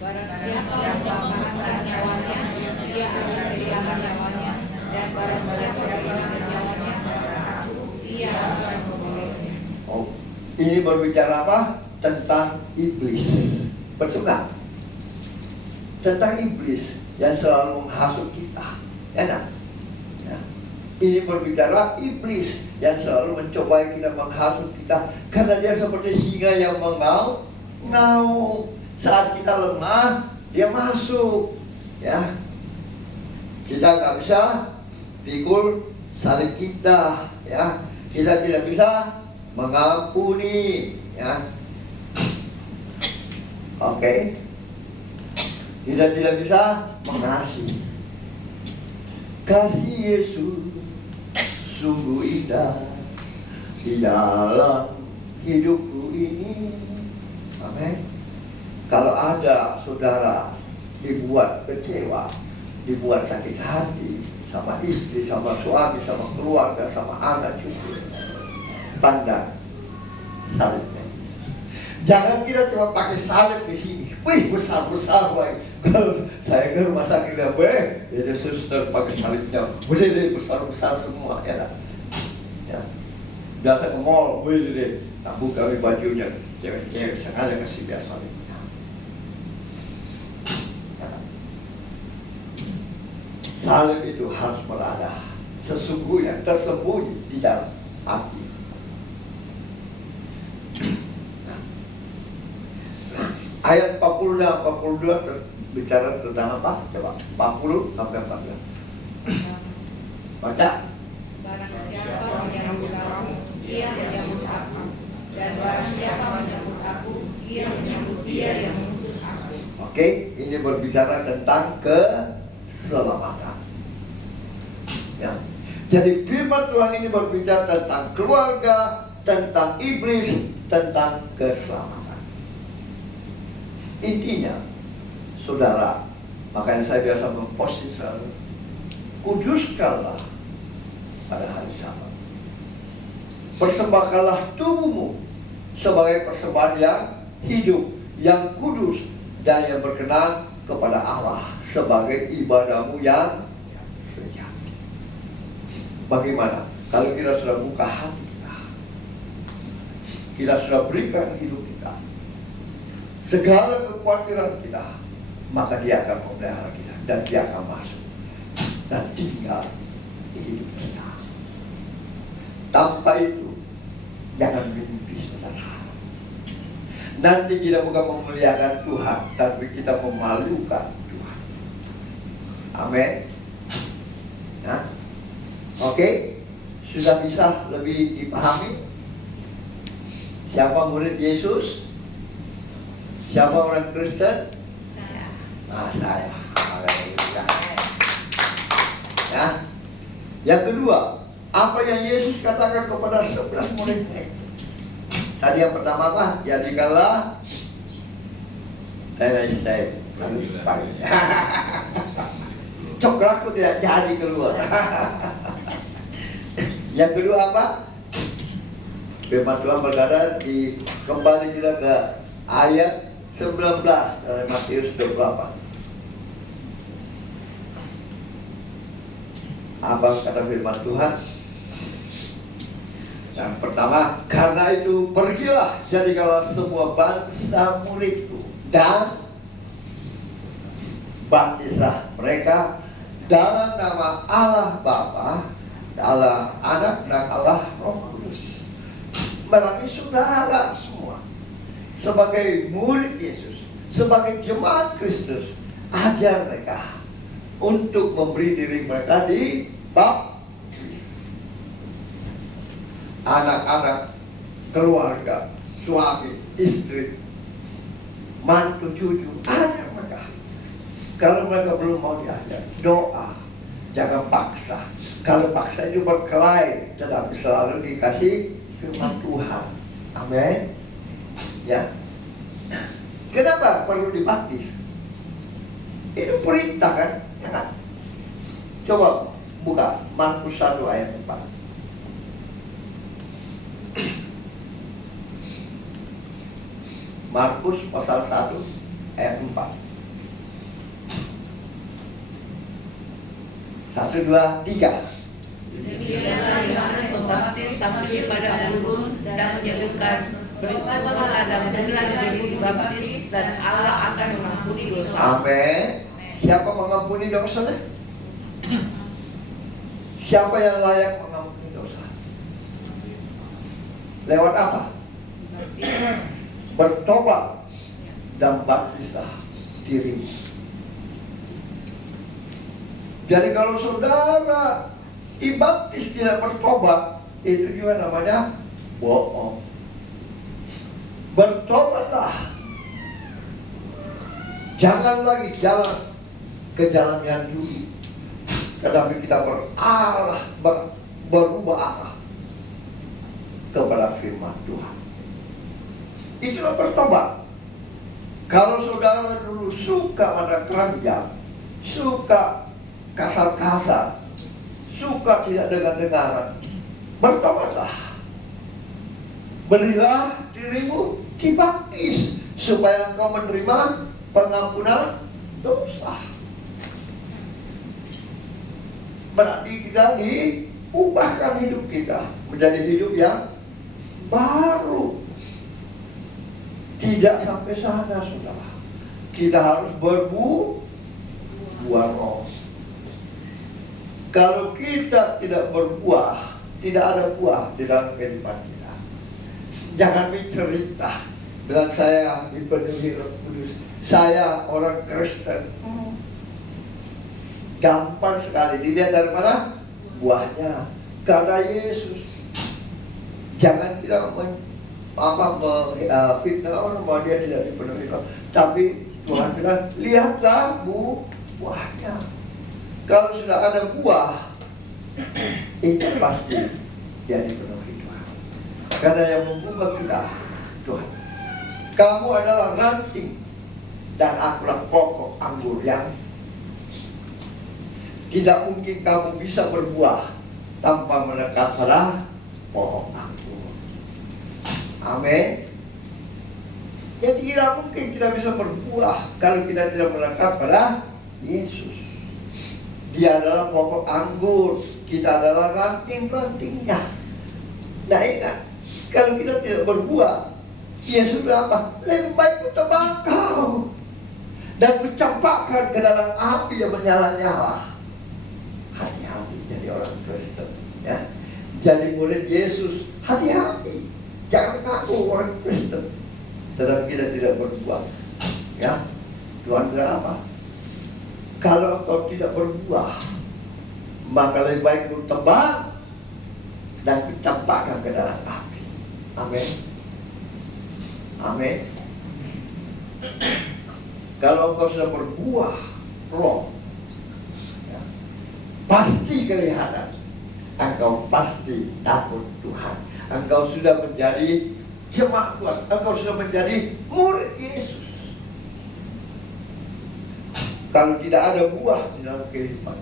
Barang siapa mempertahankan nyawanya, dia akan kehilangan nyawanya. Dan barang siapa kehilangan nyawanya karena aku, ia akan memperolehnya. Oh, ini berbicara apa? Tentang iblis. Betul nggak? Tentang iblis. yang selalu menghasut kita. Enak. Ya. Ini berbicara iblis yang selalu mencoba kita, menghasut kita, karena dia seperti singa yang mengaum. Saat kita lemah, dia masuk. Ya, kita nggak bisa pikul salib kita. Ya, kita tidak bisa mengampuni. Ya, oke. Kita tidak bisa mengasihi. Kasih Yesus sungguh indah di dalam hidupku ini. Amin. Kalau ada saudara dibuat kecewa, dibuat sakit hati sama istri, sama suami, sama keluarga, sama anak cucu, pandang salibnya. Jangan kita cuma pakai salib di sini. Wih, besar-besar lagi. Kalau saya ke rumah sakit jadi suster pakai salibnya, udah besar-besar semua, ya. Ya. Biasa ke mall, deh, tak buka bajunya, cewek-cewek sengaja kasih dia salibnya. Ya. Salib itu harus berada sesungguhnya, tersembunyi di dalam hati. Ayat 40 dan 42 bicara tentang apa? Coba 40 sampai 42. Baca. Barang siapa menyambut kamu, ia menyambut aku. Dan barang siapa menyambut aku, ia menyambut dia yang mengutus aku. Oke, ini berbicara tentang keselamatan. Ya. Jadi firman Tuhan ini berbicara tentang keluarga, tentang iblis, tentang keselamatan. Intinya, saudara, makanya saya biasa memposting selalu, kuduskanlah pada hari Sabat. Persembahkanlah tubuhmu sebagai persembahan yang hidup, yang kudus, dan yang berkenan kepada Allah sebagai ibadahmu yang sejati. Bagaimana? Kalau kita sudah buka hati kita sudah berikan hidup kita, segala kekhawatiran kita, maka dia akan memelihara kita dan dia akan masuk dan tinggal di hidup kita. Tanpa itu jangan mimpi, saudara. Nanti kita bukan memuliakan Tuhan, tapi kita memalukan Tuhan. Amin. Nah, oke, sudah bisa lebih dipahami siapa murid Yesus? Siapa orang Kristen? Nah, saya. Ya. Yang kedua, apa yang Yesus katakan kepada 11 muridnya? Tadi yang pertama apa? Jadikanlah saya coklatku tidak jadi keluar. Yang kedua apa? Firman Tuhan berkata kembali kita ke ayat 19 dari Matius 28. Apa kata firman Tuhan? Yang pertama, karena itu pergilah jadikanlah semua bangsa muridku dan baptislah mereka dalam nama Allah Bapa, Allah Anak dan Allah Roh Kudus. Berarti saudara semua sebagai murid Yesus, sebagai jemaat Kristus, ajar mereka untuk memberi diri mereka di baptis. Anak-anak, keluarga, suami, istri, mantu, cucu, ajar mereka. Kalau mereka belum mau diajar, doa, jangan paksa. Kalau paksa itu berkelahi, tetapi selalu dikasih firman Tuhan. Amin. Ya. Kenapa perlu dibaptis? Itu perintah kan? Ya kan? Coba buka Markus 1 ayat 4. Markus pasal 1 ayat 4. 1, 2, 3. Demikianlah Yohanes Pembaptis tampil pada embun dan menyerukan, bertobatlah dan benar dibaptis dan Allah akan mengampuni dosa. Amin. Siapa mengampuni dosa? Siapa yang layak mengampuni dosa? Lewat apa? Bertobat dan baptislah dirimu. Jadi kalau saudara dibaptis tidak bertobat, itu juga namanya bohong. Bertobatlah. Jangan lagi jalan ke jalan yang dulu, tetapi kita berubah arah kepada firman Tuhan. Itulah bertobat. Kalau saudara dulu suka pada keranjang, suka kasar-kasar, suka tidak dengar-dengaran, bertobatlah. Berilah dirimu dibaptis supaya engkau menerima pengampunan dosa. Berarti kita diubahkan hidup kita menjadi hidup yang baru. Tidak sampai sana, saudara. Kita harus berbuah roh. Kalau kita tidak berbuah, tidak ada buah di dalam kehidupan kita. Jangan bercerita bilang saya dipenuhi Roh Kudus, saya orang Kristen. Gampang sekali dilihat dari mana? Buahnya. Karena Yesus. Jangan kita fitnah orang bahwa dia tidak dipenuhi Roh. Tapi Tuhan bilang, lihatlah buahnya. Kalau sudah ada buah, itu pasti dia dipenuhi Tuhan. Karena yang membuka kita Tuhan. Kamu adalah ranting dan akulah pokok anggur yang tidak mungkin kamu bisa berbuah tanpa melekat pada pohon anggur. Amin. Jadi tidak mungkin kita bisa berbuah kalau kita tidak melekat pada Yesus. Dia adalah pokok anggur, kita adalah ranting-rantingnya. Nah ingat, kalau kita tidak berbuah, Yesus bilang apa? Lebih baik ku tebang kau dan ku campakkan ke dalam api yang menyala-nyala. Hati-hati jadi orang Kristen, ya. Jadi murid Yesus, hati-hati. Jangan ngaku orang Kristen, tetapi kita tidak berbuah. Ya, Tuhan bilang apa? Kalau kau tidak berbuah, maka lebih baik ku tebang dan ku campakkan ke dalam api. Amin. Amin. Kalau engkau sudah berbuah roh, ya, pasti kelihatan. Engkau pasti takut Tuhan. Engkau sudah menjadi jemaat Tuhan. Engkau sudah menjadi murid Yesus. Kalau tidak ada buah di dalam kehidupan.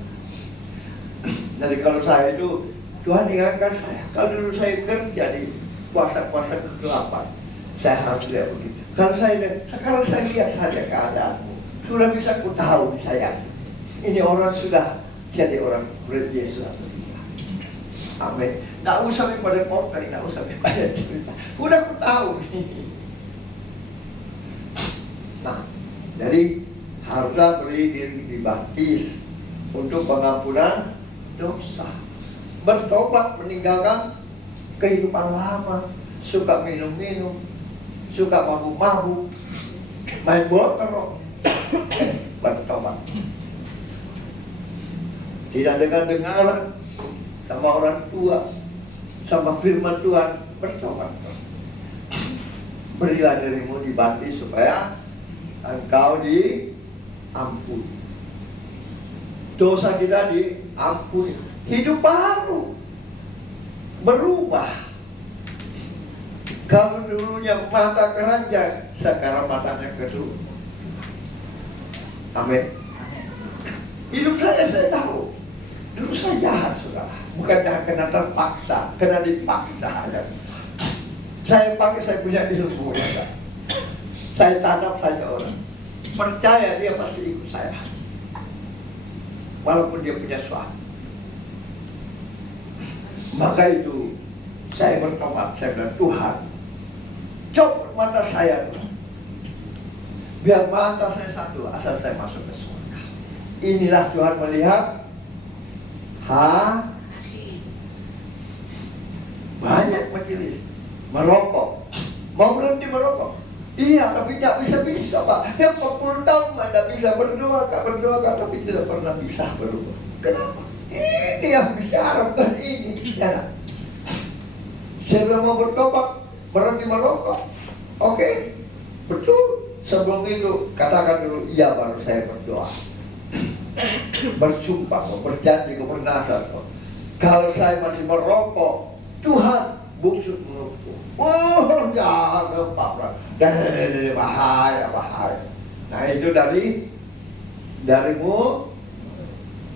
Jadi kalau saya itu, Tuhan ingatkan saya. Kalau dulu saya kerja di kuasa-kuasa kegelapan, saya harus lihat begitu. Kalau saya lihat, sekarang saya lihat saja keadaanmu, sudah bisa ku tahu saya. Ini orang sudah jadi orang murid Yesus atau tidak. Amin. Tidak usah pada kota, tidak usah pada cerita. Udah ku tahu. Nah, jadi haruslah beri diri dibaptis untuk pengampunan dosa. Bertobat meninggalkan kehidupan lama, suka minum-minum, suka mabuk-mabuk, main bola, bertobat. Tidak dengar-dengaran sama orang tua, sama firman Tuhan, bertobat. Berilah dirimu dibaptis supaya engkau diampuni. Dosa kita diampuni. Hidup baru, berubah. Kalau dulunya mata keranjang, sekarang matanya kedua. Amin. Hidup saya tahu. Dulu saya jahat, saudara. Bukan jahat karena terpaksa, karena dipaksa. Ya. Saya pakai, saya punya ilmu. Ya. Saya tanam saja orang. Percaya dia pasti ikut saya. Walaupun dia punya suami. Maka itu saya bertobat, saya bilang, Tuhan, copot mata saya, biar mata saya satu, asal saya masuk ke surga. inilah Tuhan melihat banyak majelis merokok. Mau berhenti merokok? Iya, tapi tidak bisa Pak. Yang 40 tahun tidak bisa berdoa, tapi tidak pernah bisa berubah. Kenapa? Ini yang bicara, bukan ini. Ya, saya belum mau bertobat, berhenti merokok. Oke, betul. Sebelum itu katakan dulu iya, baru saya berdoa. Bersumpah, berjanji, bernazar. Kalau saya masih merokok, Tuhan bungsu menurutku. Oh, jangan Pak. Bahaya. Nah, itu darimu,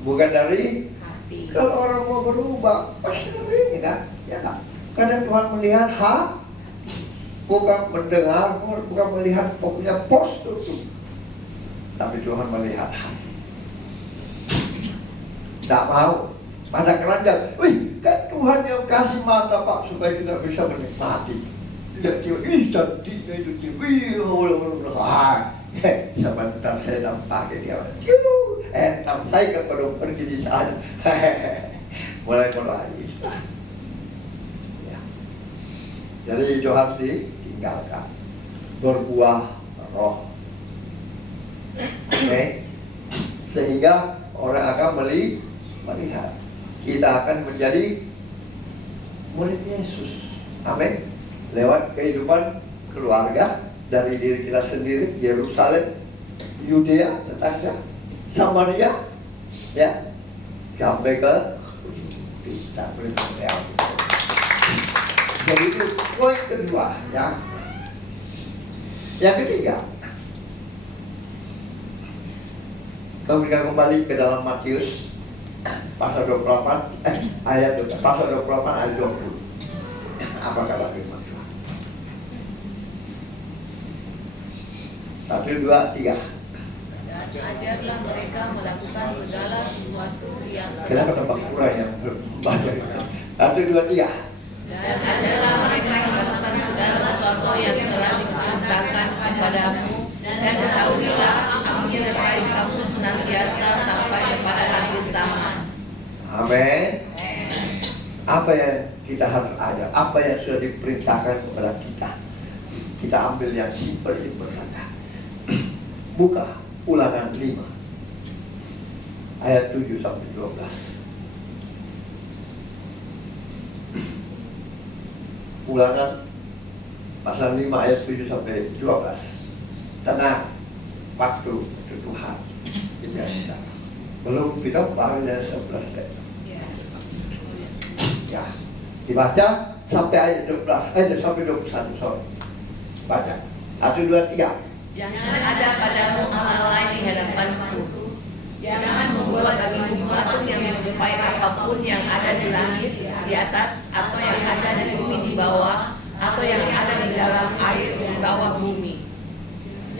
bukan dari hati. kalau orang mau berubah, pasti begini kan? Ya kan? Karena Tuhan melihat bukan mendengar, bukan melihat punya postur tuh, tapi Tuhan melihat hati. Tidak mau pada keranjang. Wih, kan Tuhan yang kasih mata Pak supaya kita bisa menikmati. Lihat dia, cantiknya itu dia. Wih, sebentar saya nampaknya dia. Entar saya kalau pergi di sana. Mulai. Ya. Jadi itu harus ditinggalkan. Berbuah roh. Oke. Sehingga orang akan melihat kita akan menjadi murid Yesus. Amin. Lewat kehidupan keluarga, dari diri kita sendiri, Yerusalem, Yudea, tetangga, Samaria, ya, sampai ke kita berikutnya. Jadi itu poin kedua, ya. Yang ketiga, kita kembali ke dalam Matius pasal 28 ayat 20. 20. Apa kata firman Tuhan? 1, 2, 3. Dan ajarlah mereka melakukan segala sesuatu yang Kenapa tempat kurang yang berbaca? 1, 2, 3. Dan ajarlah mereka melakukan segala sesuatu yang telah diperintahkan kepadamu, dan ketahuilah aku menyertai kamu senantiasa sampai kepada akhir zaman. Amin. Apa yang kita harus ajar? Apa yang sudah diperintahkan kepada kita? Kita ambil yang simpel-simpel saja. Buka Ulangan 5 ayat 7 sampai 12. Ulangan pasal 5 ayat 7 sampai 12. Tenang, waktu itu Tuhan. Kita belum kita baru dari 11 ayat. Ya, dibaca sampai ayat 12, sampai 21, sorry. Baca. 1, 2, 3. Jangan ada padamu Allah lain di hadapanku. Jangan membuat bagimu patung yang menyerupai apapun yang ada di langit di atas, atau yang ada di bumi di bawah, atau yang ada di dalam air di bawah bumi.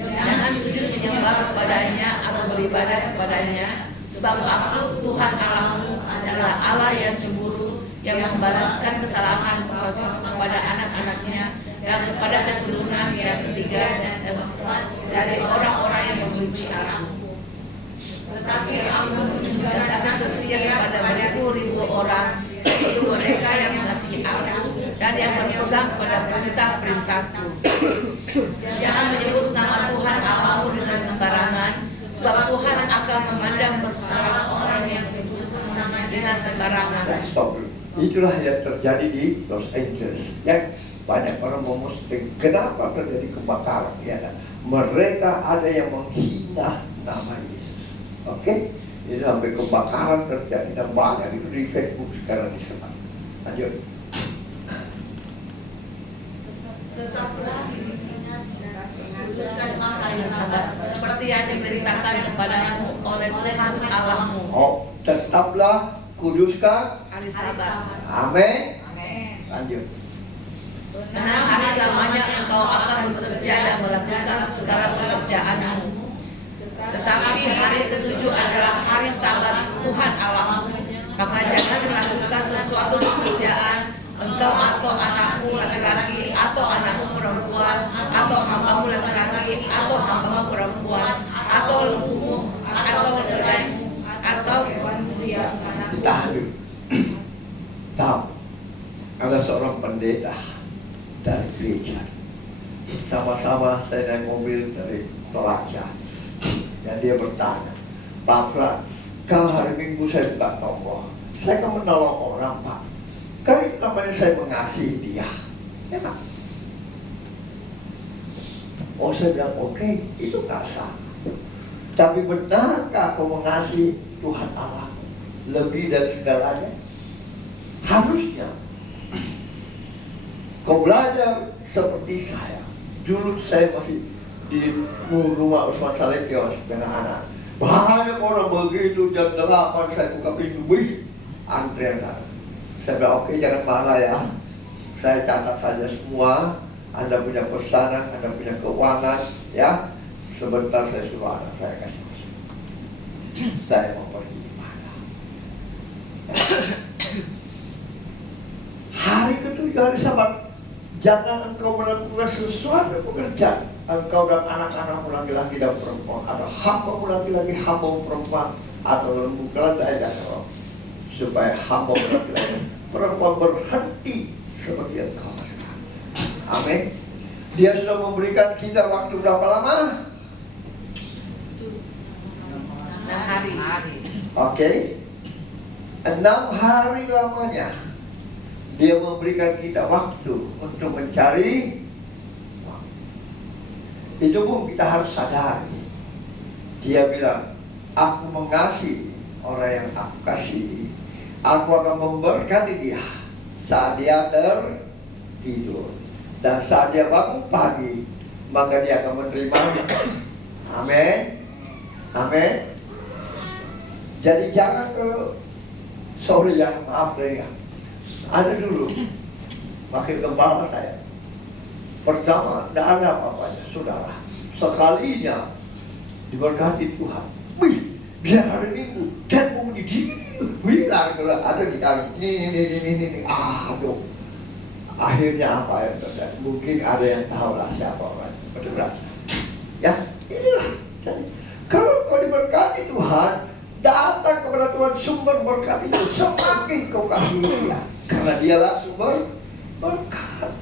Jangan sujud menyembah kepadanya atau beribadah kepadanya, sebab aku Tuhan Allahmu adalah Allah yang cemburu, yang membalaskan kesalahan kepada anak-anaknya dan kepada keturunan yang ketiga dan keempat dari orang-orang yang membenci aku. Tetapi aku menunjukkan kasih setia kepada beribu-ribu orang, yaitu mereka yang mengasihi aku dan yang berpegang pada perintah-perintahku. Jangan menyebut nama Tuhan Allahmu dengan sembarangan, sebab Tuhan akan memandang bersalah orang yang menyebut namanya dengan sembarangan. Stop. Itulah yang terjadi di Los Angeles. Yang banyak orang memusting, kenapa terjadi kebakaran? Ya, mereka ada yang menghina nama Yesus. Oke? Ini sampai kebakaran terjadi dan banyak itu di Facebook sekarang disebar. Lanjut. Tetaplah ingat dan kuduskan hari Sabat, seperti yang diperintahkan kepadamu oleh Tuhan Allahmu. Oh, tetaplah kuduskan Hari Sabat. Amin. Amin. Lanjut. 6 hari lamanya engkau akan bekerja dan melakukan segala pekerjaanmu. Tetapi hari ketujuh adalah hari Sabat Tuhan Allahmu. Maka jangan melakukan sesuatu pekerjaan, engkau atau anakmu laki-laki atau anakmu perempuan, atau hambamu laki-laki atau hambamu perempuan, atau lembumu atau keledaimu ada seorang pendeta dari gereja. Sama-sama saya naik mobil dari Toraja. Dan dia bertanya, Pak Fran, kalau hari Minggu saya buka toko, saya kan menolong orang, Pak. Kan itu namanya saya mengasihi dia. Ya kan? Oh, saya bilang, oke, itu nggak salah. Tapi benarkah kau mengasihi Tuhan Allah lebih dari segalanya? Harusnya kau belajar seperti saya. Dulu saya masih di rumah Usman Salekios dengan anak. Banyak orang begitu jam 8 saya buka pintu, wih, antrian. Saya bilang, oke, jangan marah ya. Saya catat saja semua. Anda punya pesanan, Anda punya keuangan, ya. Sebentar saya suruh anak saya kasih masuk. Saya mau pergi ibadah. Hari ketujuh, hari Sabat, jangan engkau melakukan sesuatu pekerjaan. Engkau dan anak-anakmu laki-laki dan perempuan, atau hambamu laki-laki, hambamu perempuan, atau lembu keledai dan roh, supaya hambamu laki-laki perempuan berhenti seperti engkau. Amin. Dia sudah memberikan kita waktu berapa lama? 6 hari. Oke. 6 hari lamanya dia memberikan kita waktu untuk mencari. Itu pun kita harus sadari. Dia bilang, aku mengasihi orang yang aku kasihi. Aku akan memberkati dia saat dia tertidur. Dan saat dia bangun pagi, maka dia akan menerima. Amin. Amin. Jadi jangan ke sorry ya, maaf deh ya. Ada dulu wakil gembala saya. Pertama, tidak ada apa-apanya, saudara. Sekalinya diberkati Tuhan. Wih, biar hari Minggu dan mau di sini. Bilang kalau ada di kami. Ini. Aduh. Akhirnya apa yang terjadi? Mungkin ada yang tahu lah siapa orang. Betul tak? Ya, inilah. Jadi, kalau kau diberkati Tuhan, datang kepada Tuhan sumber berkat itu, semakin kau kasih dia, karena dialah sumber berkat.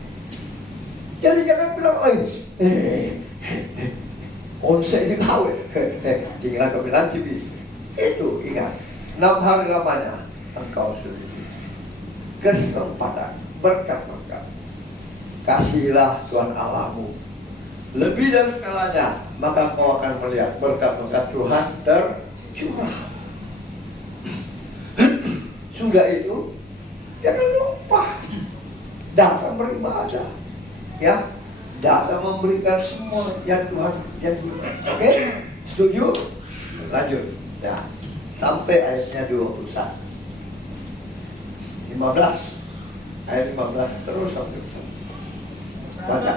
Jadi jangan bilang, onse ini kawin, tinggal kau bilang TV. Itu ingat, 6 hari lamanya engkau sudah kesempatan berkat-berkat. Kasihilah Tuhan Allahmu lebih dari segalanya, maka kau akan melihat berkat-berkat Tuhan tercurah. Sudah itu, jangan lupa datang beribadah, ya, datang memberikan semua yang Tuhan janjikan. Oke, setuju? Lanjut, ya, sampai ayatnya 21, 15. Ayat 15 terus sampai baca.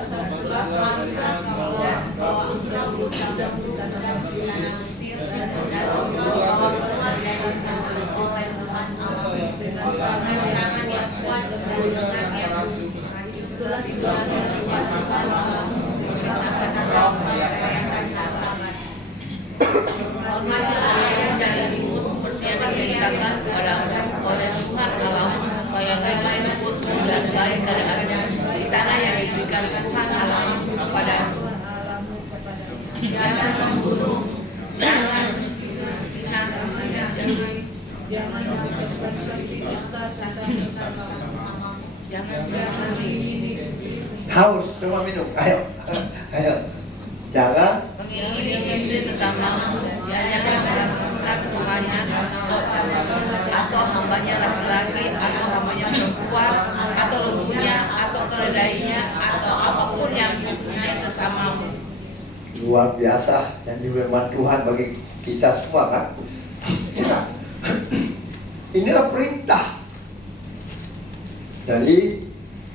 Diberitakan kepada oleh Tuhan Allahmu supaya lagi lembut dan baik keadaannya di tanah yang diberikan Tuhan Allahmu kepadamu. Jangan membunuh, jangan mencuri. Haus, coba minum. Ayo. Jangan Mengiringi istri sesamamu, jangan merasukkan rumahnya atau hambanya laki-laki atau hambanya perempuan atau lembunya atau keledainya atau apapun yang dipunyai sesamamu. luar biasa dan firman Tuhan bagi kita semua kan. Ya. Inilah perintah. Jadi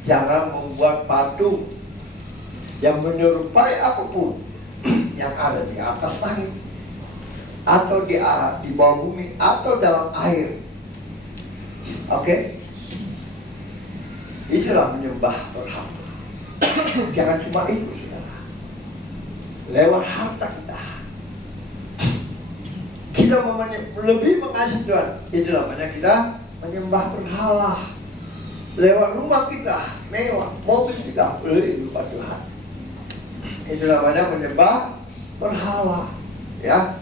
jangan membuat patung yang menyerupai apapun yang ada di atas langit atau di bawah bumi atau dalam air. Oke? Itulah menyembah berhala. Jangan cuma itu, saudara. Lewat harta kita lebih mengasihi Tuhan. Itu namanya kita menyembah berhala. lewat rumah kita mewah, mobil kita lupa Tuhan. Itu namanya menyembah berhala, ya.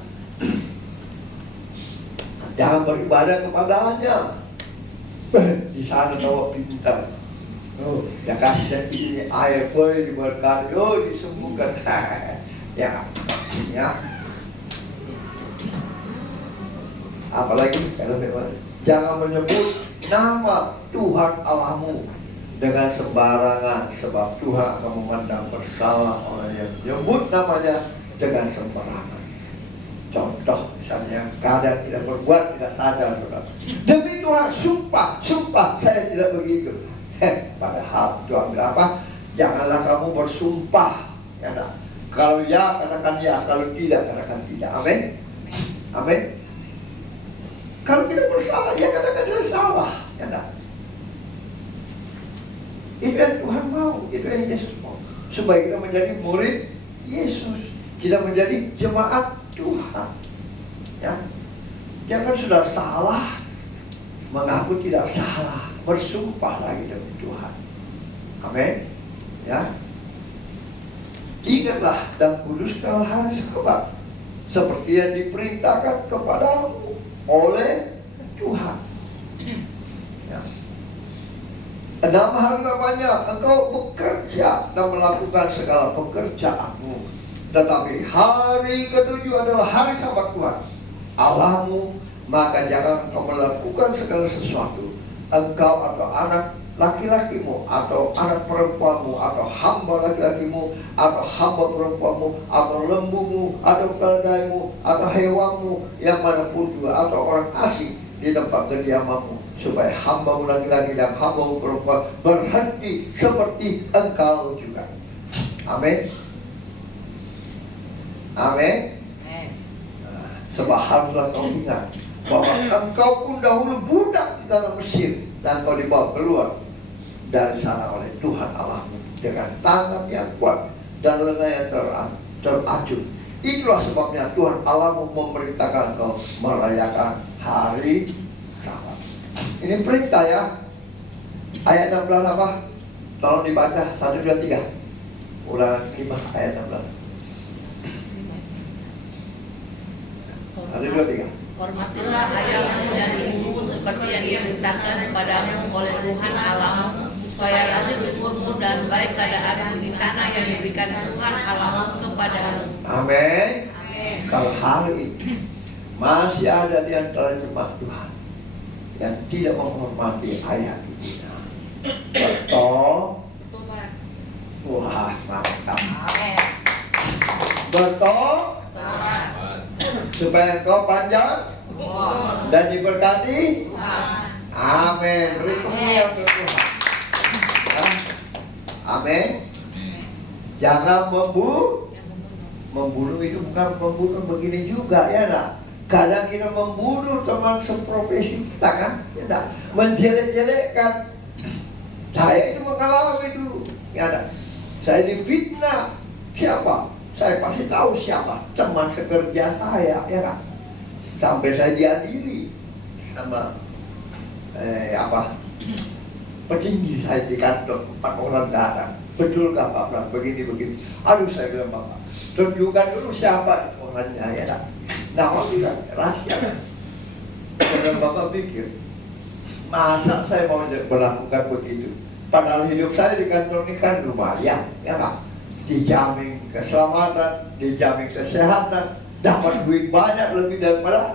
Jangan beribadah kepadanya. Di sana tahu pintar. Oh, ya kasih ini air boleh diberkati, oh disembuhkan. Ya, ya. Apalagi kalau jangan menyebut nama Tuhan Allahmu dengan sembarangan, sebab Tuhan akan memandang bersalah orang yang menyebut namanya dengan sembarangan. Contoh misalnya kadang tidak berbuat, tidak sadar, saudara. Demi Tuhan sumpah saya tidak begitu. Padahal Tuhan bilang apa? Janganlah kamu bersumpah, ya tak? Kalau ya katakan ya, kalau tidak katakan tidak. Amin. Amin. Kalau tidak bersalah, ya katakan saya salah, ya tak? Itu yang Tuhan mau, itu yang Yesus mau. Supaya kita menjadi murid Yesus, kita menjadi jemaat Tuhan. Ya, jangan sudah salah mengaku tidak salah, bersumpah lagi demi Tuhan. Amin. Ya. Ingatlah dan kuduskanlah hari Sabat seperti yang diperintahkan kepadamu oleh Tuhan. Ya. 6 hari lamanya engkau bekerja dan melakukan segala pekerjaanmu. Tetapi hari ke-7 adalah hari Sabat Tuhan Allahmu, maka jangan engkau melakukan segala sesuatu, engkau atau anak laki-lakimu, atau anak perempuanmu, atau hamba laki-lakimu, atau hamba perempuanmu, atau lembumu, atau keledaimu, atau hewanmu yang manapun juga, atau orang asing di tempat kediamanmu, supaya hambamu laki-laki dan hambamu perempuan berhenti seperti engkau juga. Amin. Amin. Sebab haruslah kau ingat bahwa engkau pun dahulu budak di tanah Mesir, dan kau dibawa keluar dari sana oleh Tuhan Allahmu dengan tangan yang kuat dan lengan yang teracun. Itulah sebabnya Tuhan Allahmu memerintahkan kau merayakan hari Sabat. Ini perintah ya. Ayat 16 apa? Tolong dibaca 1, 2, 3. Ulangan 5 ayat 16. 1, 2, 3. Hormatilah ayahmu dan ibumu seperti yang diperintahkan kepadamu oleh Tuhan Allahmu, supaya lanjut umurmu dan baik keadaanmu di tanah yang diberikan Tuhan Allahmu kepadamu. Amin. Kalau hari itu masih ada di antara jemaat Tuhan yang tidak menghormati ayah ibunya, betul? Wah, mantap. Betul? Supaya engkau panjang dan diberkati. Amin. Beri kemuliaan untuk Tuhan. Amin. Jangan membunuh itu bukan membunuh begini juga, ya nak. Kadang kita membunuh teman seprofesi kita kan, ya nak. Menjelek-jelekkan. Saya itu mengalami dulu, ya nak. Saya difitnah. Siapa? Saya pasti tahu siapa teman sekerja saya, ya kan? Sampai saya diadili sama petinggi saya di kantor, 4 orang datang. Betulkah Pak Pram begini? Aduh, saya bilang Bapak, tunjukkan dulu siapa itu orangnya, ya kan? Nah, juga rahasia. Dan Bapak pikir, masa saya mau melakukan begitu? Padahal hidup saya di kantor ini kan lumayan, ya kan? Dijamin keselamatan, dijamin kesehatan, dapat duit banyak lebih daripada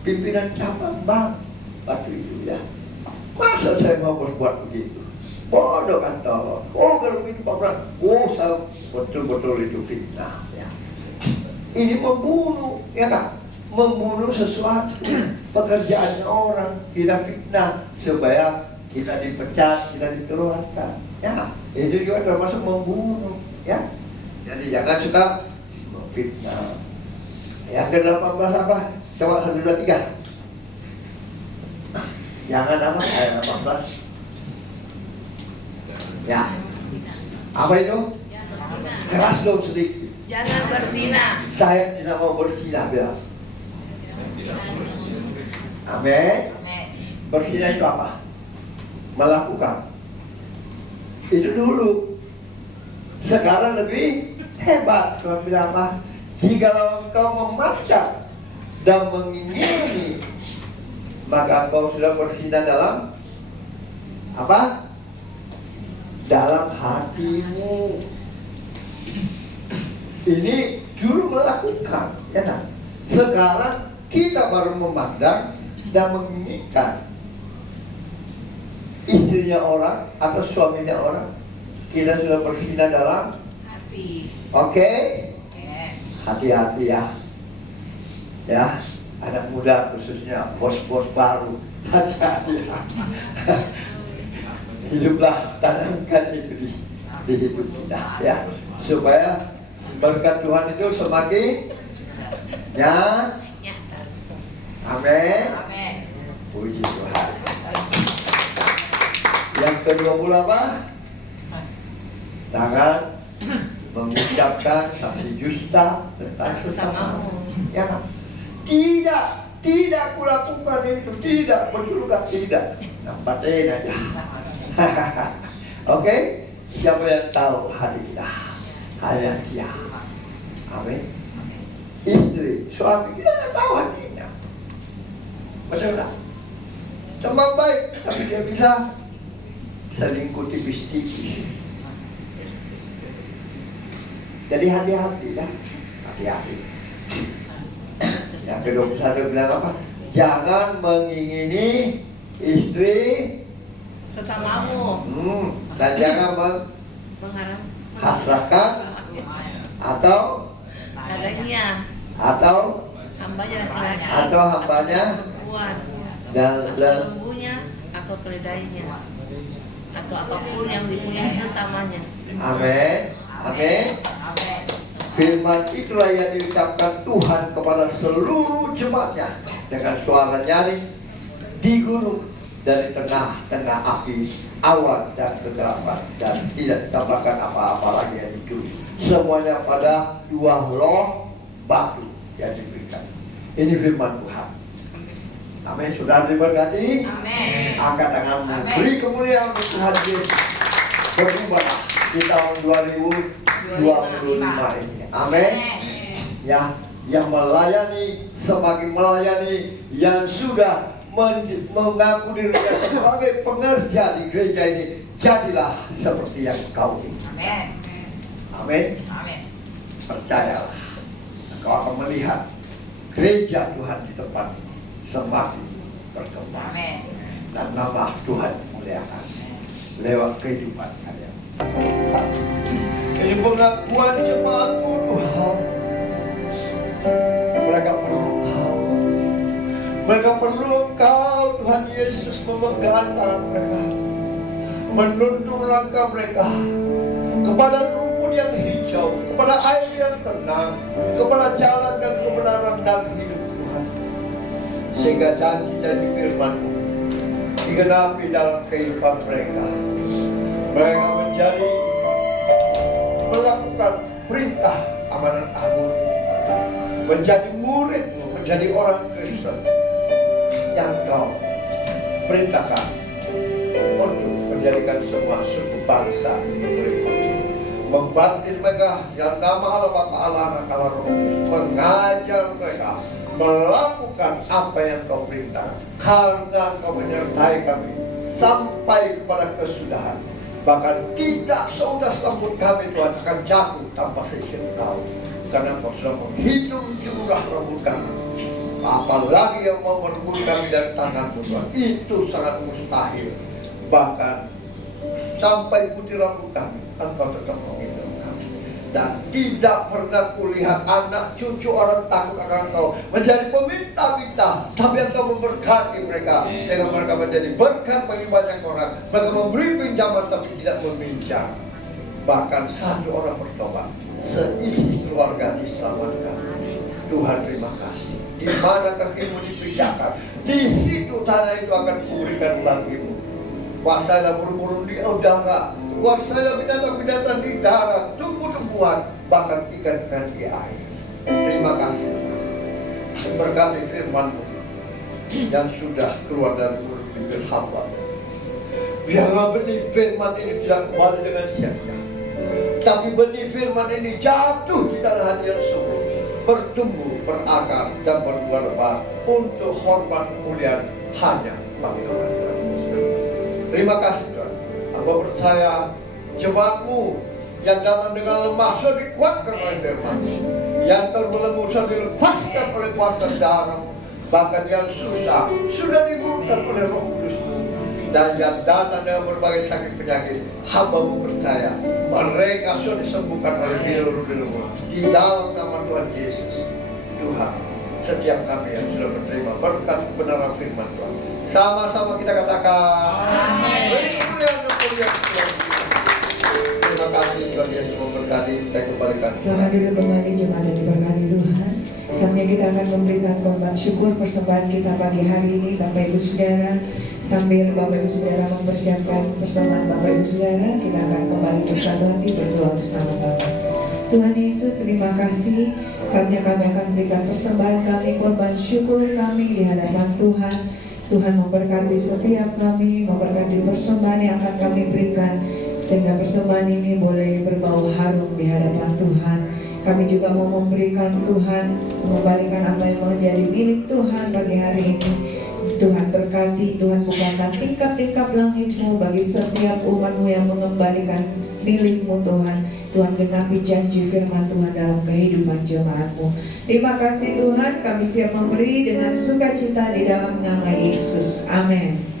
pimpinan cabang bank waktu itu, ya. Masa saya mau berbuat begitu? Bodoh kan tolong. Oh, kalau itu Pak, saya betul-betul itu fitnah, ya. Ini membunuh, ya kan? Membunuh sesuatu, pekerjaannya orang, tidak fitnah supaya kita dipecat, kita dikeluarkan. Ya, itu juga termasuk membunuh, ya. Jadi jangan suka memfitnah. Yang ke-18 apa? Coba 1, 2, 3. Jangan apa? Ayat 18. Ya. Apa itu? Keras dong sedikit. Jangan berzinah. Saya tidak mau berzinah, bilang. Amin. Berzinah itu apa? melakukan. Itu dulu. Sekarang lebih hebat. Tuhan bilang apa? Jikalau engkau memandang dan mengingini, maka engkau sudah bersinar dalam apa? Dalam hatimu. Ini dulu melakukan, ya kan? Sekarang kita baru memandang dan menginginkan. Istrinya orang atau suaminya orang, kita sudah bersinar dalam Hati. Oke? Oke. Hati-hati ya. Ya, anak muda khususnya bos-bos baru. Hati-hati. Hiduplah, tanamkan itu di hidup kita ya. Supaya berkat Tuhan itu semakin Nyata. amin. Amin. Puji Tuhan. Yang ke-20 apa? Jangan mengucapkan saksi dusta tentang sesamamu. Ya, tidak kulakukan itu, tidak, betul kan? Tidak. Nampatin aja. Oke? Siapa yang tahu hati kita? Hanya Dia. Amin. Istri, suami kita tidak tahu hatinya. Betul tak? Cuma baik, tapi dia bisa selingkuh tipis-tipis. Jadi hati-hati ya, hati-hati. Yang ke-21 bilang apa? Jangan mengingini istri Sesamamu. dan jangan Mengharap. menghasratkan atau adanya hambanya laki-laki atau hambanya perempuan dan atau lembunya atau keledainya atau apapun yang dipunyai sesamanya. amin. Amin. Firman itulah yang diucapkan Tuhan kepada seluruh jemaatnya dengan suara nyaring di gunung dari tengah-tengah api, awan dan kegelapan, dan tidak ditambahkan apa-apa lagi yang ditulis. Semuanya pada dua loh batu yang diberikan. Ini firman Tuhan. Amin. Saudara diberkati. Amin. Angkat tanganmu. Amin. Beri kemuliaan untuk Tuhan Yesus. Berubahlah di tahun 2025 ini. Amin. Ya, yang melayani semakin melayani, yang sudah mengaku dirinya sebagai pengerja di gereja ini, jadilah seperti yang kau ingin. Amin. Amin. Amin. Percayalah, kau akan melihat gereja Tuhan di depan ini semakin berkembang. Amin. Dan nama Tuhan dimuliakan lewat kehidupan kalian. Ini pengakuan jemaatmu Tuhan. Mereka perlu Kau. Mereka perlu Kau, Tuhan Yesus, memegang tangan mereka, menuntun langkah mereka kepada rumput yang hijau, kepada air yang tenang, kepada jalan dan kebenaran dan hidup Tuhan. Sehingga janji-janji firman-Mu digenapi dalam kehidupan mereka. Mereka menjadi melakukan perintah amanat agung ini, menjadi murid-Mu, menjadi orang Kristen yang Kau perintahkan untuk menjadikan semua suku bangsa mereka, membaptis mereka yang nama Allah Bapa, Allah Anak, Allah Roh Kudus, mengajar mereka melakukan apa yang Kau perintah, karena Kau menyertai kami sampai kepada kesudahan. Bahkan tidak sudah sambut kami Tuhan akan jatuh tanpa seizin Kau, karena Kau sudah menghitung jumlah rambut kami. Apalagi yang mau merebut kami dari tangan-Mu Tuhan, itu sangat mustahil. Bahkan sampai putih rambut kami, Engkau tetap menghitung kami. Dan tidak pernah kulihat anak cucu orang takut akan Kau menjadi peminta-minta, tapi Engkau memberkati mereka sehingga mereka menjadi berkat bagi banyak orang. Mereka memberi pinjaman tapi tidak meminjam. Bahkan satu orang bertobat, seisi keluarga diselamatkan. Tuhan, terima kasih. Di mana kakimu dipijakan, di situ tanah itu akan kuberikan bagimu. Kuasailah burung-burung di udara, kuasailah binatang-binatang di darat, tumbuh-tumbuhan, bahkan ikan-ikan di air. Terima kasih. Berkati firman-Mu yang sudah keluar dari mulut bibir hamba. Biarlah benih firman ini tidak kembali dengan sia-sia, tapi benih firman ini jatuh di tanah hati yang subur, bertumbuh, berakar, dan berbuah lebat untuk hormat kemuliaan hanya bagi nama Tuhan. Terima kasih Tuhan. Hamba percaya jemaatmu yang dalam dengan lemah sudah dikuatkan oleh firman, yang terbelenggu sudah dilepaskan oleh kuasa darah, bahkan yang susah sudah dimurkan oleh Roh Kudus. Dan yang datang dengan berbagai sakit penyakit, hamba-Mu percaya mereka sudah disembuhkan oleh biru-biru di dalam nama Tuhan Yesus. Tuhan, setiap kami yang sudah menerima berkat kebenaran firman Tuhan, sama-sama kita katakan amin. Terima kasih Tuhan Yesus memberkati. Saya kembalikan. Selamat duduk kembali jemaat yang diberkati Tuhan. Saatnya kita akan memberikan korban syukur persembahan kita pagi hari ini, Bapak Ibu Saudara. Sambil Bapak Ibu Saudara mempersiapkan persembahan Bapak Ibu Saudara, kita akan kembali bersatu hati berdoa bersama-sama. Tuhan Yesus, terima kasih. Saatnya kami akan memberikan persembahan kami, korban syukur kami di hadapan Tuhan. Tuhan memberkati setiap kami, memberkati persembahan yang akan kami berikan, sehingga persembahan ini boleh berbau harum di hadapan Tuhan. Kami juga mau memberikan Tuhan, mengembalikan apa yang menjadi milik Tuhan pagi hari ini. Tuhan berkati, Tuhan bukakan tingkap-tingkap langit-Mu bagi setiap umat-Mu yang mengembalikan milik-Mu Tuhan. Tuhan genapi janji firman Tuhan dalam kehidupan jemaat-Mu. Terima kasih Tuhan, kami siap memberi dengan sukacita di dalam nama Yesus. Amin.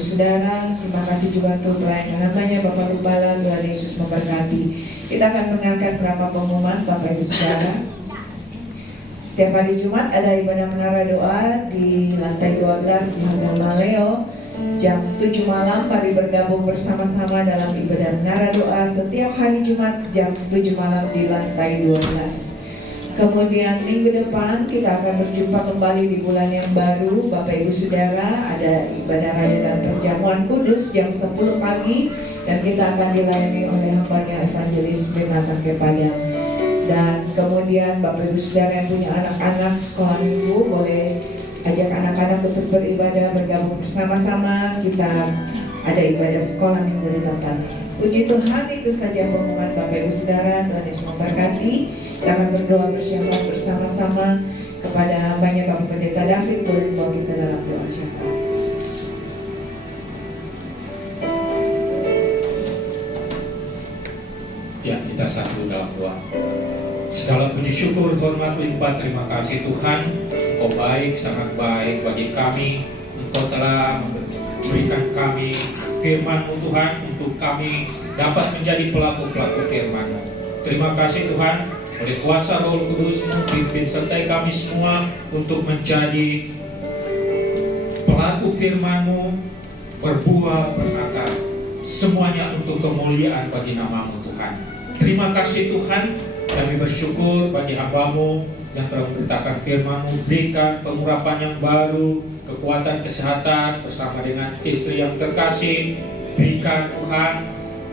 Saudara, terima kasih juga untuk pelayanan namanya Bapak Gembala. Tuhan Yesus memberkati. Kita akan mendengarkan beberapa pengumuman Bapak Ibu Saudara. Setiap hari Jumat ada ibadah menara doa di lantai 12 di Hotel Maleo. Jam 7 malam mari bergabung bersama-sama dalam ibadah menara doa setiap hari Jumat jam 7 malam di lantai 12. Kemudian minggu depan kita akan berjumpa kembali di bulan yang baru. Bapak Ibu Saudara, ada ibadah raya dan perjamuan kudus jam 10 pagi, dan kita akan dilayani oleh hambanya Evangelis Renata Kepadang. Dan kemudian Bapak Ibu Saudara yang punya anak-anak sekolah minggu boleh ajak anak-anak untuk beribadah bergabung bersama-sama. Kita ada ibadah sekolah minggu di tempat. Puji Tuhan, itu saja pengumuman Bapak Ibu Saudara. Tuhan Yesus memberkati. Kita akan berdoa bersama-sama kepada hambanya Bapak Pendeta David. Boleh bawa kita dalam doa syafaat. Ya, kita satu dalam doa. Segala puji syukur, hormat, limpah, terima kasih Tuhan. Engkau baik, sangat baik bagi kami. Engkau telah memberikan kami firman-Mu Tuhan, untuk kami dapat menjadi pelaku-pelaku firman-Mu. Terima kasih Tuhan, oleh kuasa Roh Kudus-Mu pimpin sertai kami semua untuk menjadi satu firman-Mu berbuah, berakar. Semuanya untuk kemuliaan bagi nama-Mu Tuhan. Terima kasih Tuhan, kami bersyukur bagi hamba-Mu yang telah memberitakan firman-Mu. Berikan pengurapan yang baru, kekuatan kesehatan bersama dengan istri yang terkasih. Berikan Tuhan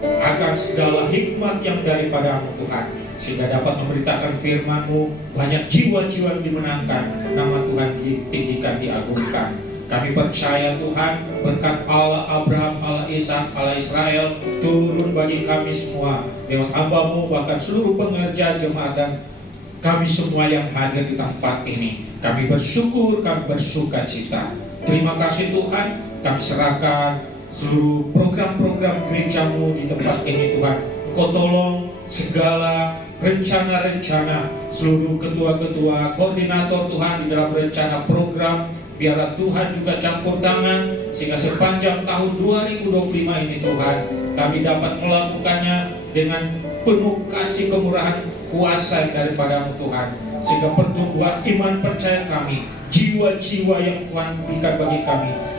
akan segala hikmat yang daripada-Mu Tuhan, sehingga dapat memberitakan firman-Mu. Banyak jiwa-jiwa yang dimenangkan, nama Tuhan ditinggikan, diagungkan. Kami percaya Tuhan, berkat Allah Abraham, Allah Ishak, Allah Israel turun bagi kami semua lewat hamba-Mu, bahkan seluruh pengerja jemaat dan kami semua yang hadir di tempat ini. Kami bersyukur, kami bersuka cita. Terima kasih Tuhan, kami serahkan seluruh program-program gereja-Mu di tempat ini Tuhan. Engkau tolong segala rencana-rencana seluruh ketua-ketua, koordinator Tuhan di dalam rencana program. Biarlah Tuhan juga campur tangan, sehingga sepanjang tahun 2025 ini Tuhan, kami dapat melakukannya dengan penuh kasih kemurahan kuasa daripada-Mu Tuhan. Sehingga pertumbuhan iman percaya kami, jiwa-jiwa yang Tuhan berikan bagi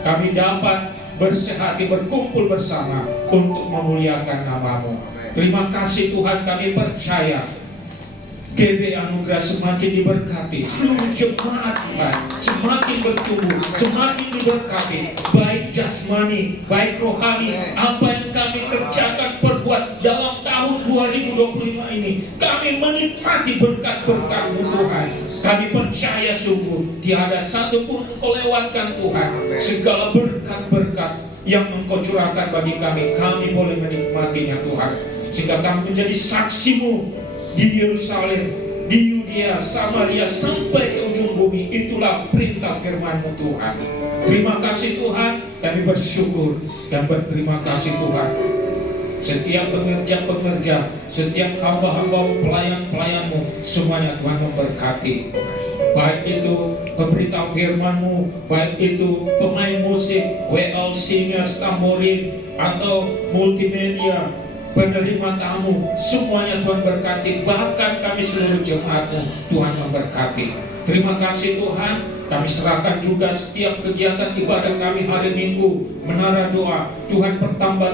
kami dapat bersehati berkumpul bersama untuk memuliakan nama-Mu. Terima kasih Tuhan, kami percaya GB Anugerah semakin diberkati, seluruh jemaat Tuhan semakin bertumbuh, semakin diberkati, baik jasmani, baik rohani. Apa yang kami kerjakan perbuat dalam tahun 2025 ini, kami menikmati berkat-berkat-Mu Tuhan. Kami percaya sungguh tiada satu pun Engkau lewatkan Tuhan. Segala berkat-berkat yang Engkau curahkan bagi kami boleh menikmatinya Tuhan. Sehingga kami menjadi saksi-Mu di Yerusalem, di Yudea, Samaria, sampai ke ujung bumi. Itulah perintah firman-Mu Tuhan. Terima kasih Tuhan, kami bersyukur dan berterima kasih Tuhan. Setiap pengerja-pengerja, setiap hamba-hamba, pelayan-pelayan-Mu, semuanya Tuhan memberkati. Baik itu pemberita firman-Mu, baik itu pemain musik, WL singers, tamborin, atau multimedia, penerima tamu, semuanya Tuhan berkati. Bahkan kami seluruh jemaat-Mu, Tuhan memberkati. Terima kasih Tuhan, kami serahkan juga setiap kegiatan ibadah kami hari Minggu, menara doa. Tuhan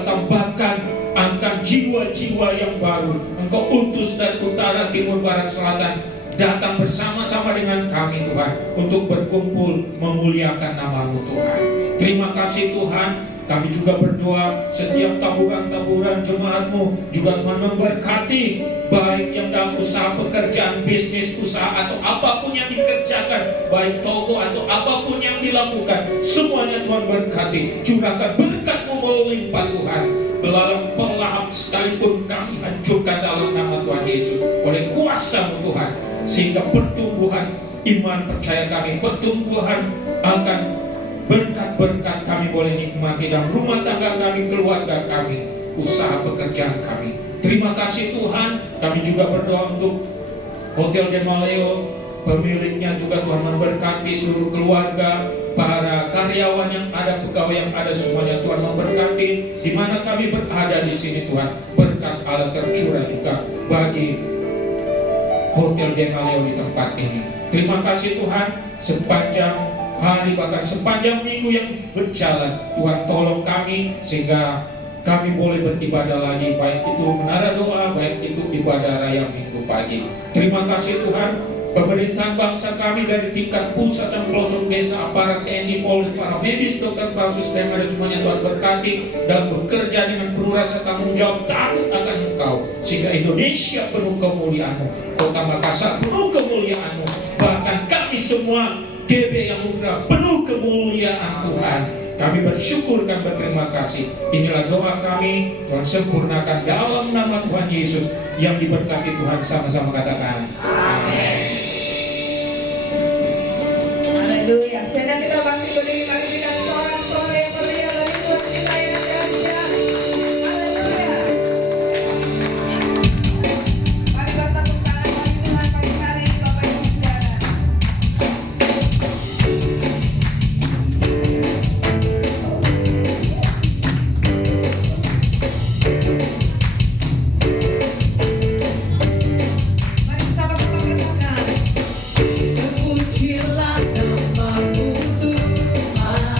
tambahkan angkat jiwa-jiwa yang baru. Engkau utus dari utara, timur, barat, selatan, datang bersama-sama dengan kami Tuhan, untuk berkumpul memuliakan nama-Mu Tuhan. Terima kasih Tuhan. Kami juga berdoa setiap taburan-taburan jemaat-Mu juga Tuhan memberkati, baik yang dalam usaha pekerjaan, bisnis, usaha atau apapun yang dikerjakan, baik toko atau apapun yang dilakukan, semuanya Tuhan berkati. Curahkan berkat-Mu melimpah Tuhan. Belalang pelahap sekalipun kami hancurkan dalam nama Tuhan Yesus oleh kuasa-Mu Tuhan, sehingga pertumbuhan iman percaya kami, pertumbuhan akan berkat-berkat kami boleh nikmati dalam rumah tangga kami, keluarga kami, usaha pekerjaan kami. Terima kasih Tuhan. Kami juga berdoa untuk Hotel Gemaleo, pemiliknya juga Tuhan memberkati seluruh keluarga, para karyawan yang ada, pegawai yang ada, semuanya Tuhan memberkati. Di mana kami berada di sini Tuhan, berkat Allah tercurah juga bagi Hotel Gemaleo di tempat ini. Terima kasih Tuhan. Sepanjang hari, bahkan sepanjang minggu yang berjalan, Tuhan tolong kami sehingga kami boleh beribadah lagi, baik itu menara doa, baik itu ibadah raya minggu pagi. Terima kasih Tuhan. Pemerintahan bangsa kami dari tingkat pusat dan pelosok desa, aparat TNI, Polri, para medis, dokter, pansus, teman, semuanya Tuhan berkati dan bekerja dengan penuh rasa tanggung jawab, takut akan Engkau, sehingga Indonesia penuh kemuliaan-Mu, Kota Makassar penuh kemuliaan-Mu, bahkan kami semua GB Anugerah penuh kemuliaan Tuhan. Kami bersyukur dan berterima kasih. Inilah doa kami, Tuhan sempurnakan dalam nama Tuhan Yesus yang diberkati Tuhan. Sama-sama katakan amin. Haleluya. Sedang kita bangkit berdiri, mari kita sorak-sorai yang meriah bagi Tuhan kita yang dahsyat. Haleluya. Mari bertepuk tangan bagi Tuhan pagi hari ini, Bapak Ibu Saudara. Mari sama-sama katakan, terpujilah nama-Mu Tuhan.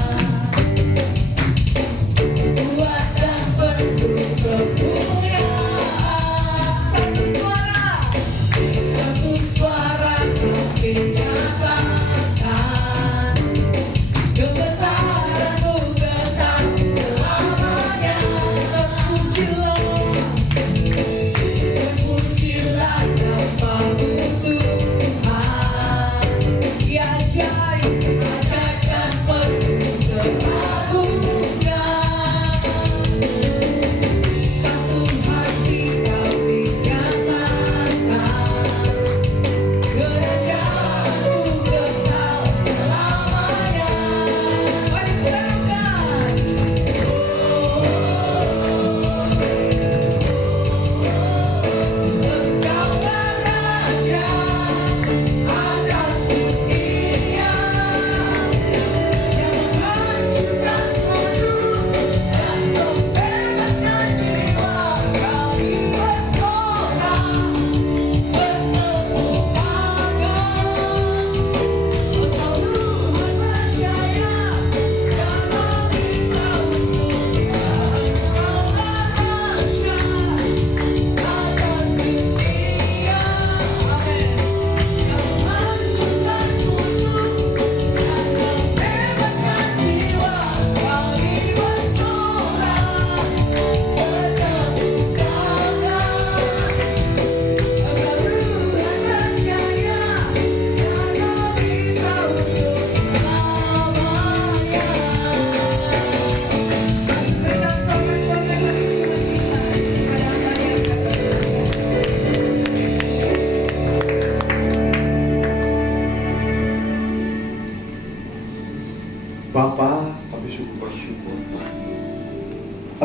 Bapa, kami sungguh bersyukur Tuhan.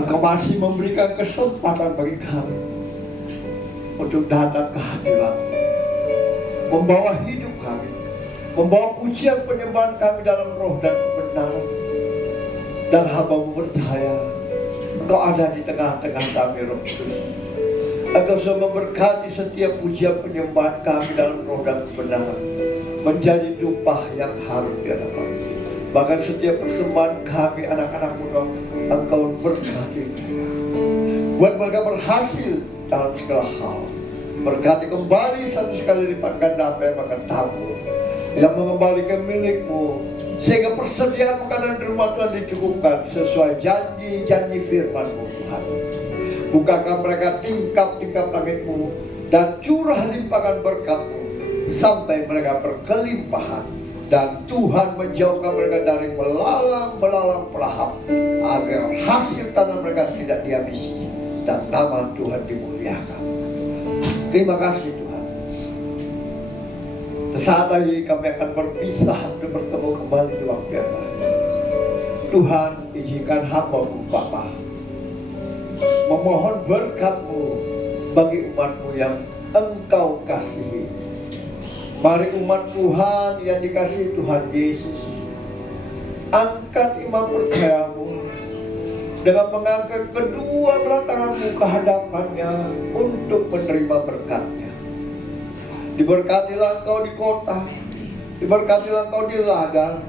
Engkau masih memberikan kesempatan bagi kami untuk datang ke hadirat, membawa hidup kami, membawa pujian penyembahan kami dalam roh dan kebenaran. Dan hamba-Mu percaya Engkau ada di tengah-tengah kami, Roh Kudus. Engkau sudah memberkati setiap pujian penyembahan kami dalam roh dan kebenaran menjadi tumpah yang harus di hadapan. Bahkan setiap persembahan kami anak-anak-Mu, Engkau berkati. Buat mereka berhasil dalam segala hal. Berkati kembali satu sekali lipat ganda apa yang akan tabur, yang mengembalikan milik-Mu, sehingga persediaan makanan di rumah Tuhan dicukupkan sesuai janji-janji firman-Mu Tuhan. Bukakan mereka tingkap-tingkap langit-Mu dan curah limpahkan berkat-Mu sampai mereka berkelimpahan. Dan Tuhan menjauhkan mereka dari belalang pelahap, agar hasil tanah mereka tidak dihabisi dan nama Tuhan dimuliakan. Terima kasih Tuhan. Sesaat lagi kami akan berpisah untuk bertemu kembali di waktu yang lain. Tuhan, izinkan hamba-Mu Bapa memohon berkat-Mu bagi umat-Mu yang Engkau kasihi. Mari umat Tuhan yang dikasihi Tuhan Yesus, angkat iman percayamu dengan mengangkat kedua belah tanganmu ke hadapannya untuk menerima berkatnya. Diberkatilah engkau di kota, diberkatilah engkau di ladang,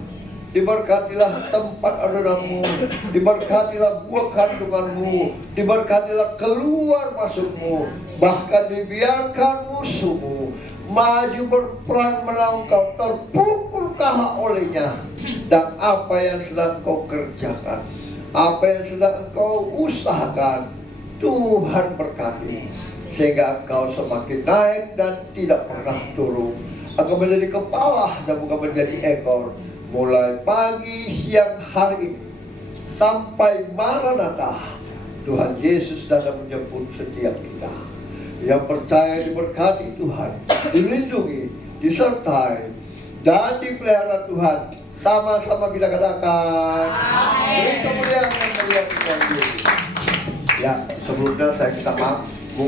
diberkatilah tempat adoranmu, diberkatilah buah kandunganmu, diberkatilah keluar masukmu, bahkan dibiarkan musuhmu maju berperang melawan kau, terpukul kalah olehnya. Dan apa yang sedang kau kerjakan, apa yang sedang engkau usahakan, Tuhan berkati, sehingga engkau semakin naik dan tidak pernah turun. Engkau menjadi kepala dan bukan menjadi ekor, mulai pagi, siang, hari ini sampai Maranatha. Tuhan Yesus datang menjemput setiap kita. Yang percaya diberkati Tuhan, dilindungi, disertai, dan dipelihara Tuhan. Sama-sama kita katakan, beri kemuliaan yang mulia Tuhan Yesus. Ya, sebelumnya saya minta maaf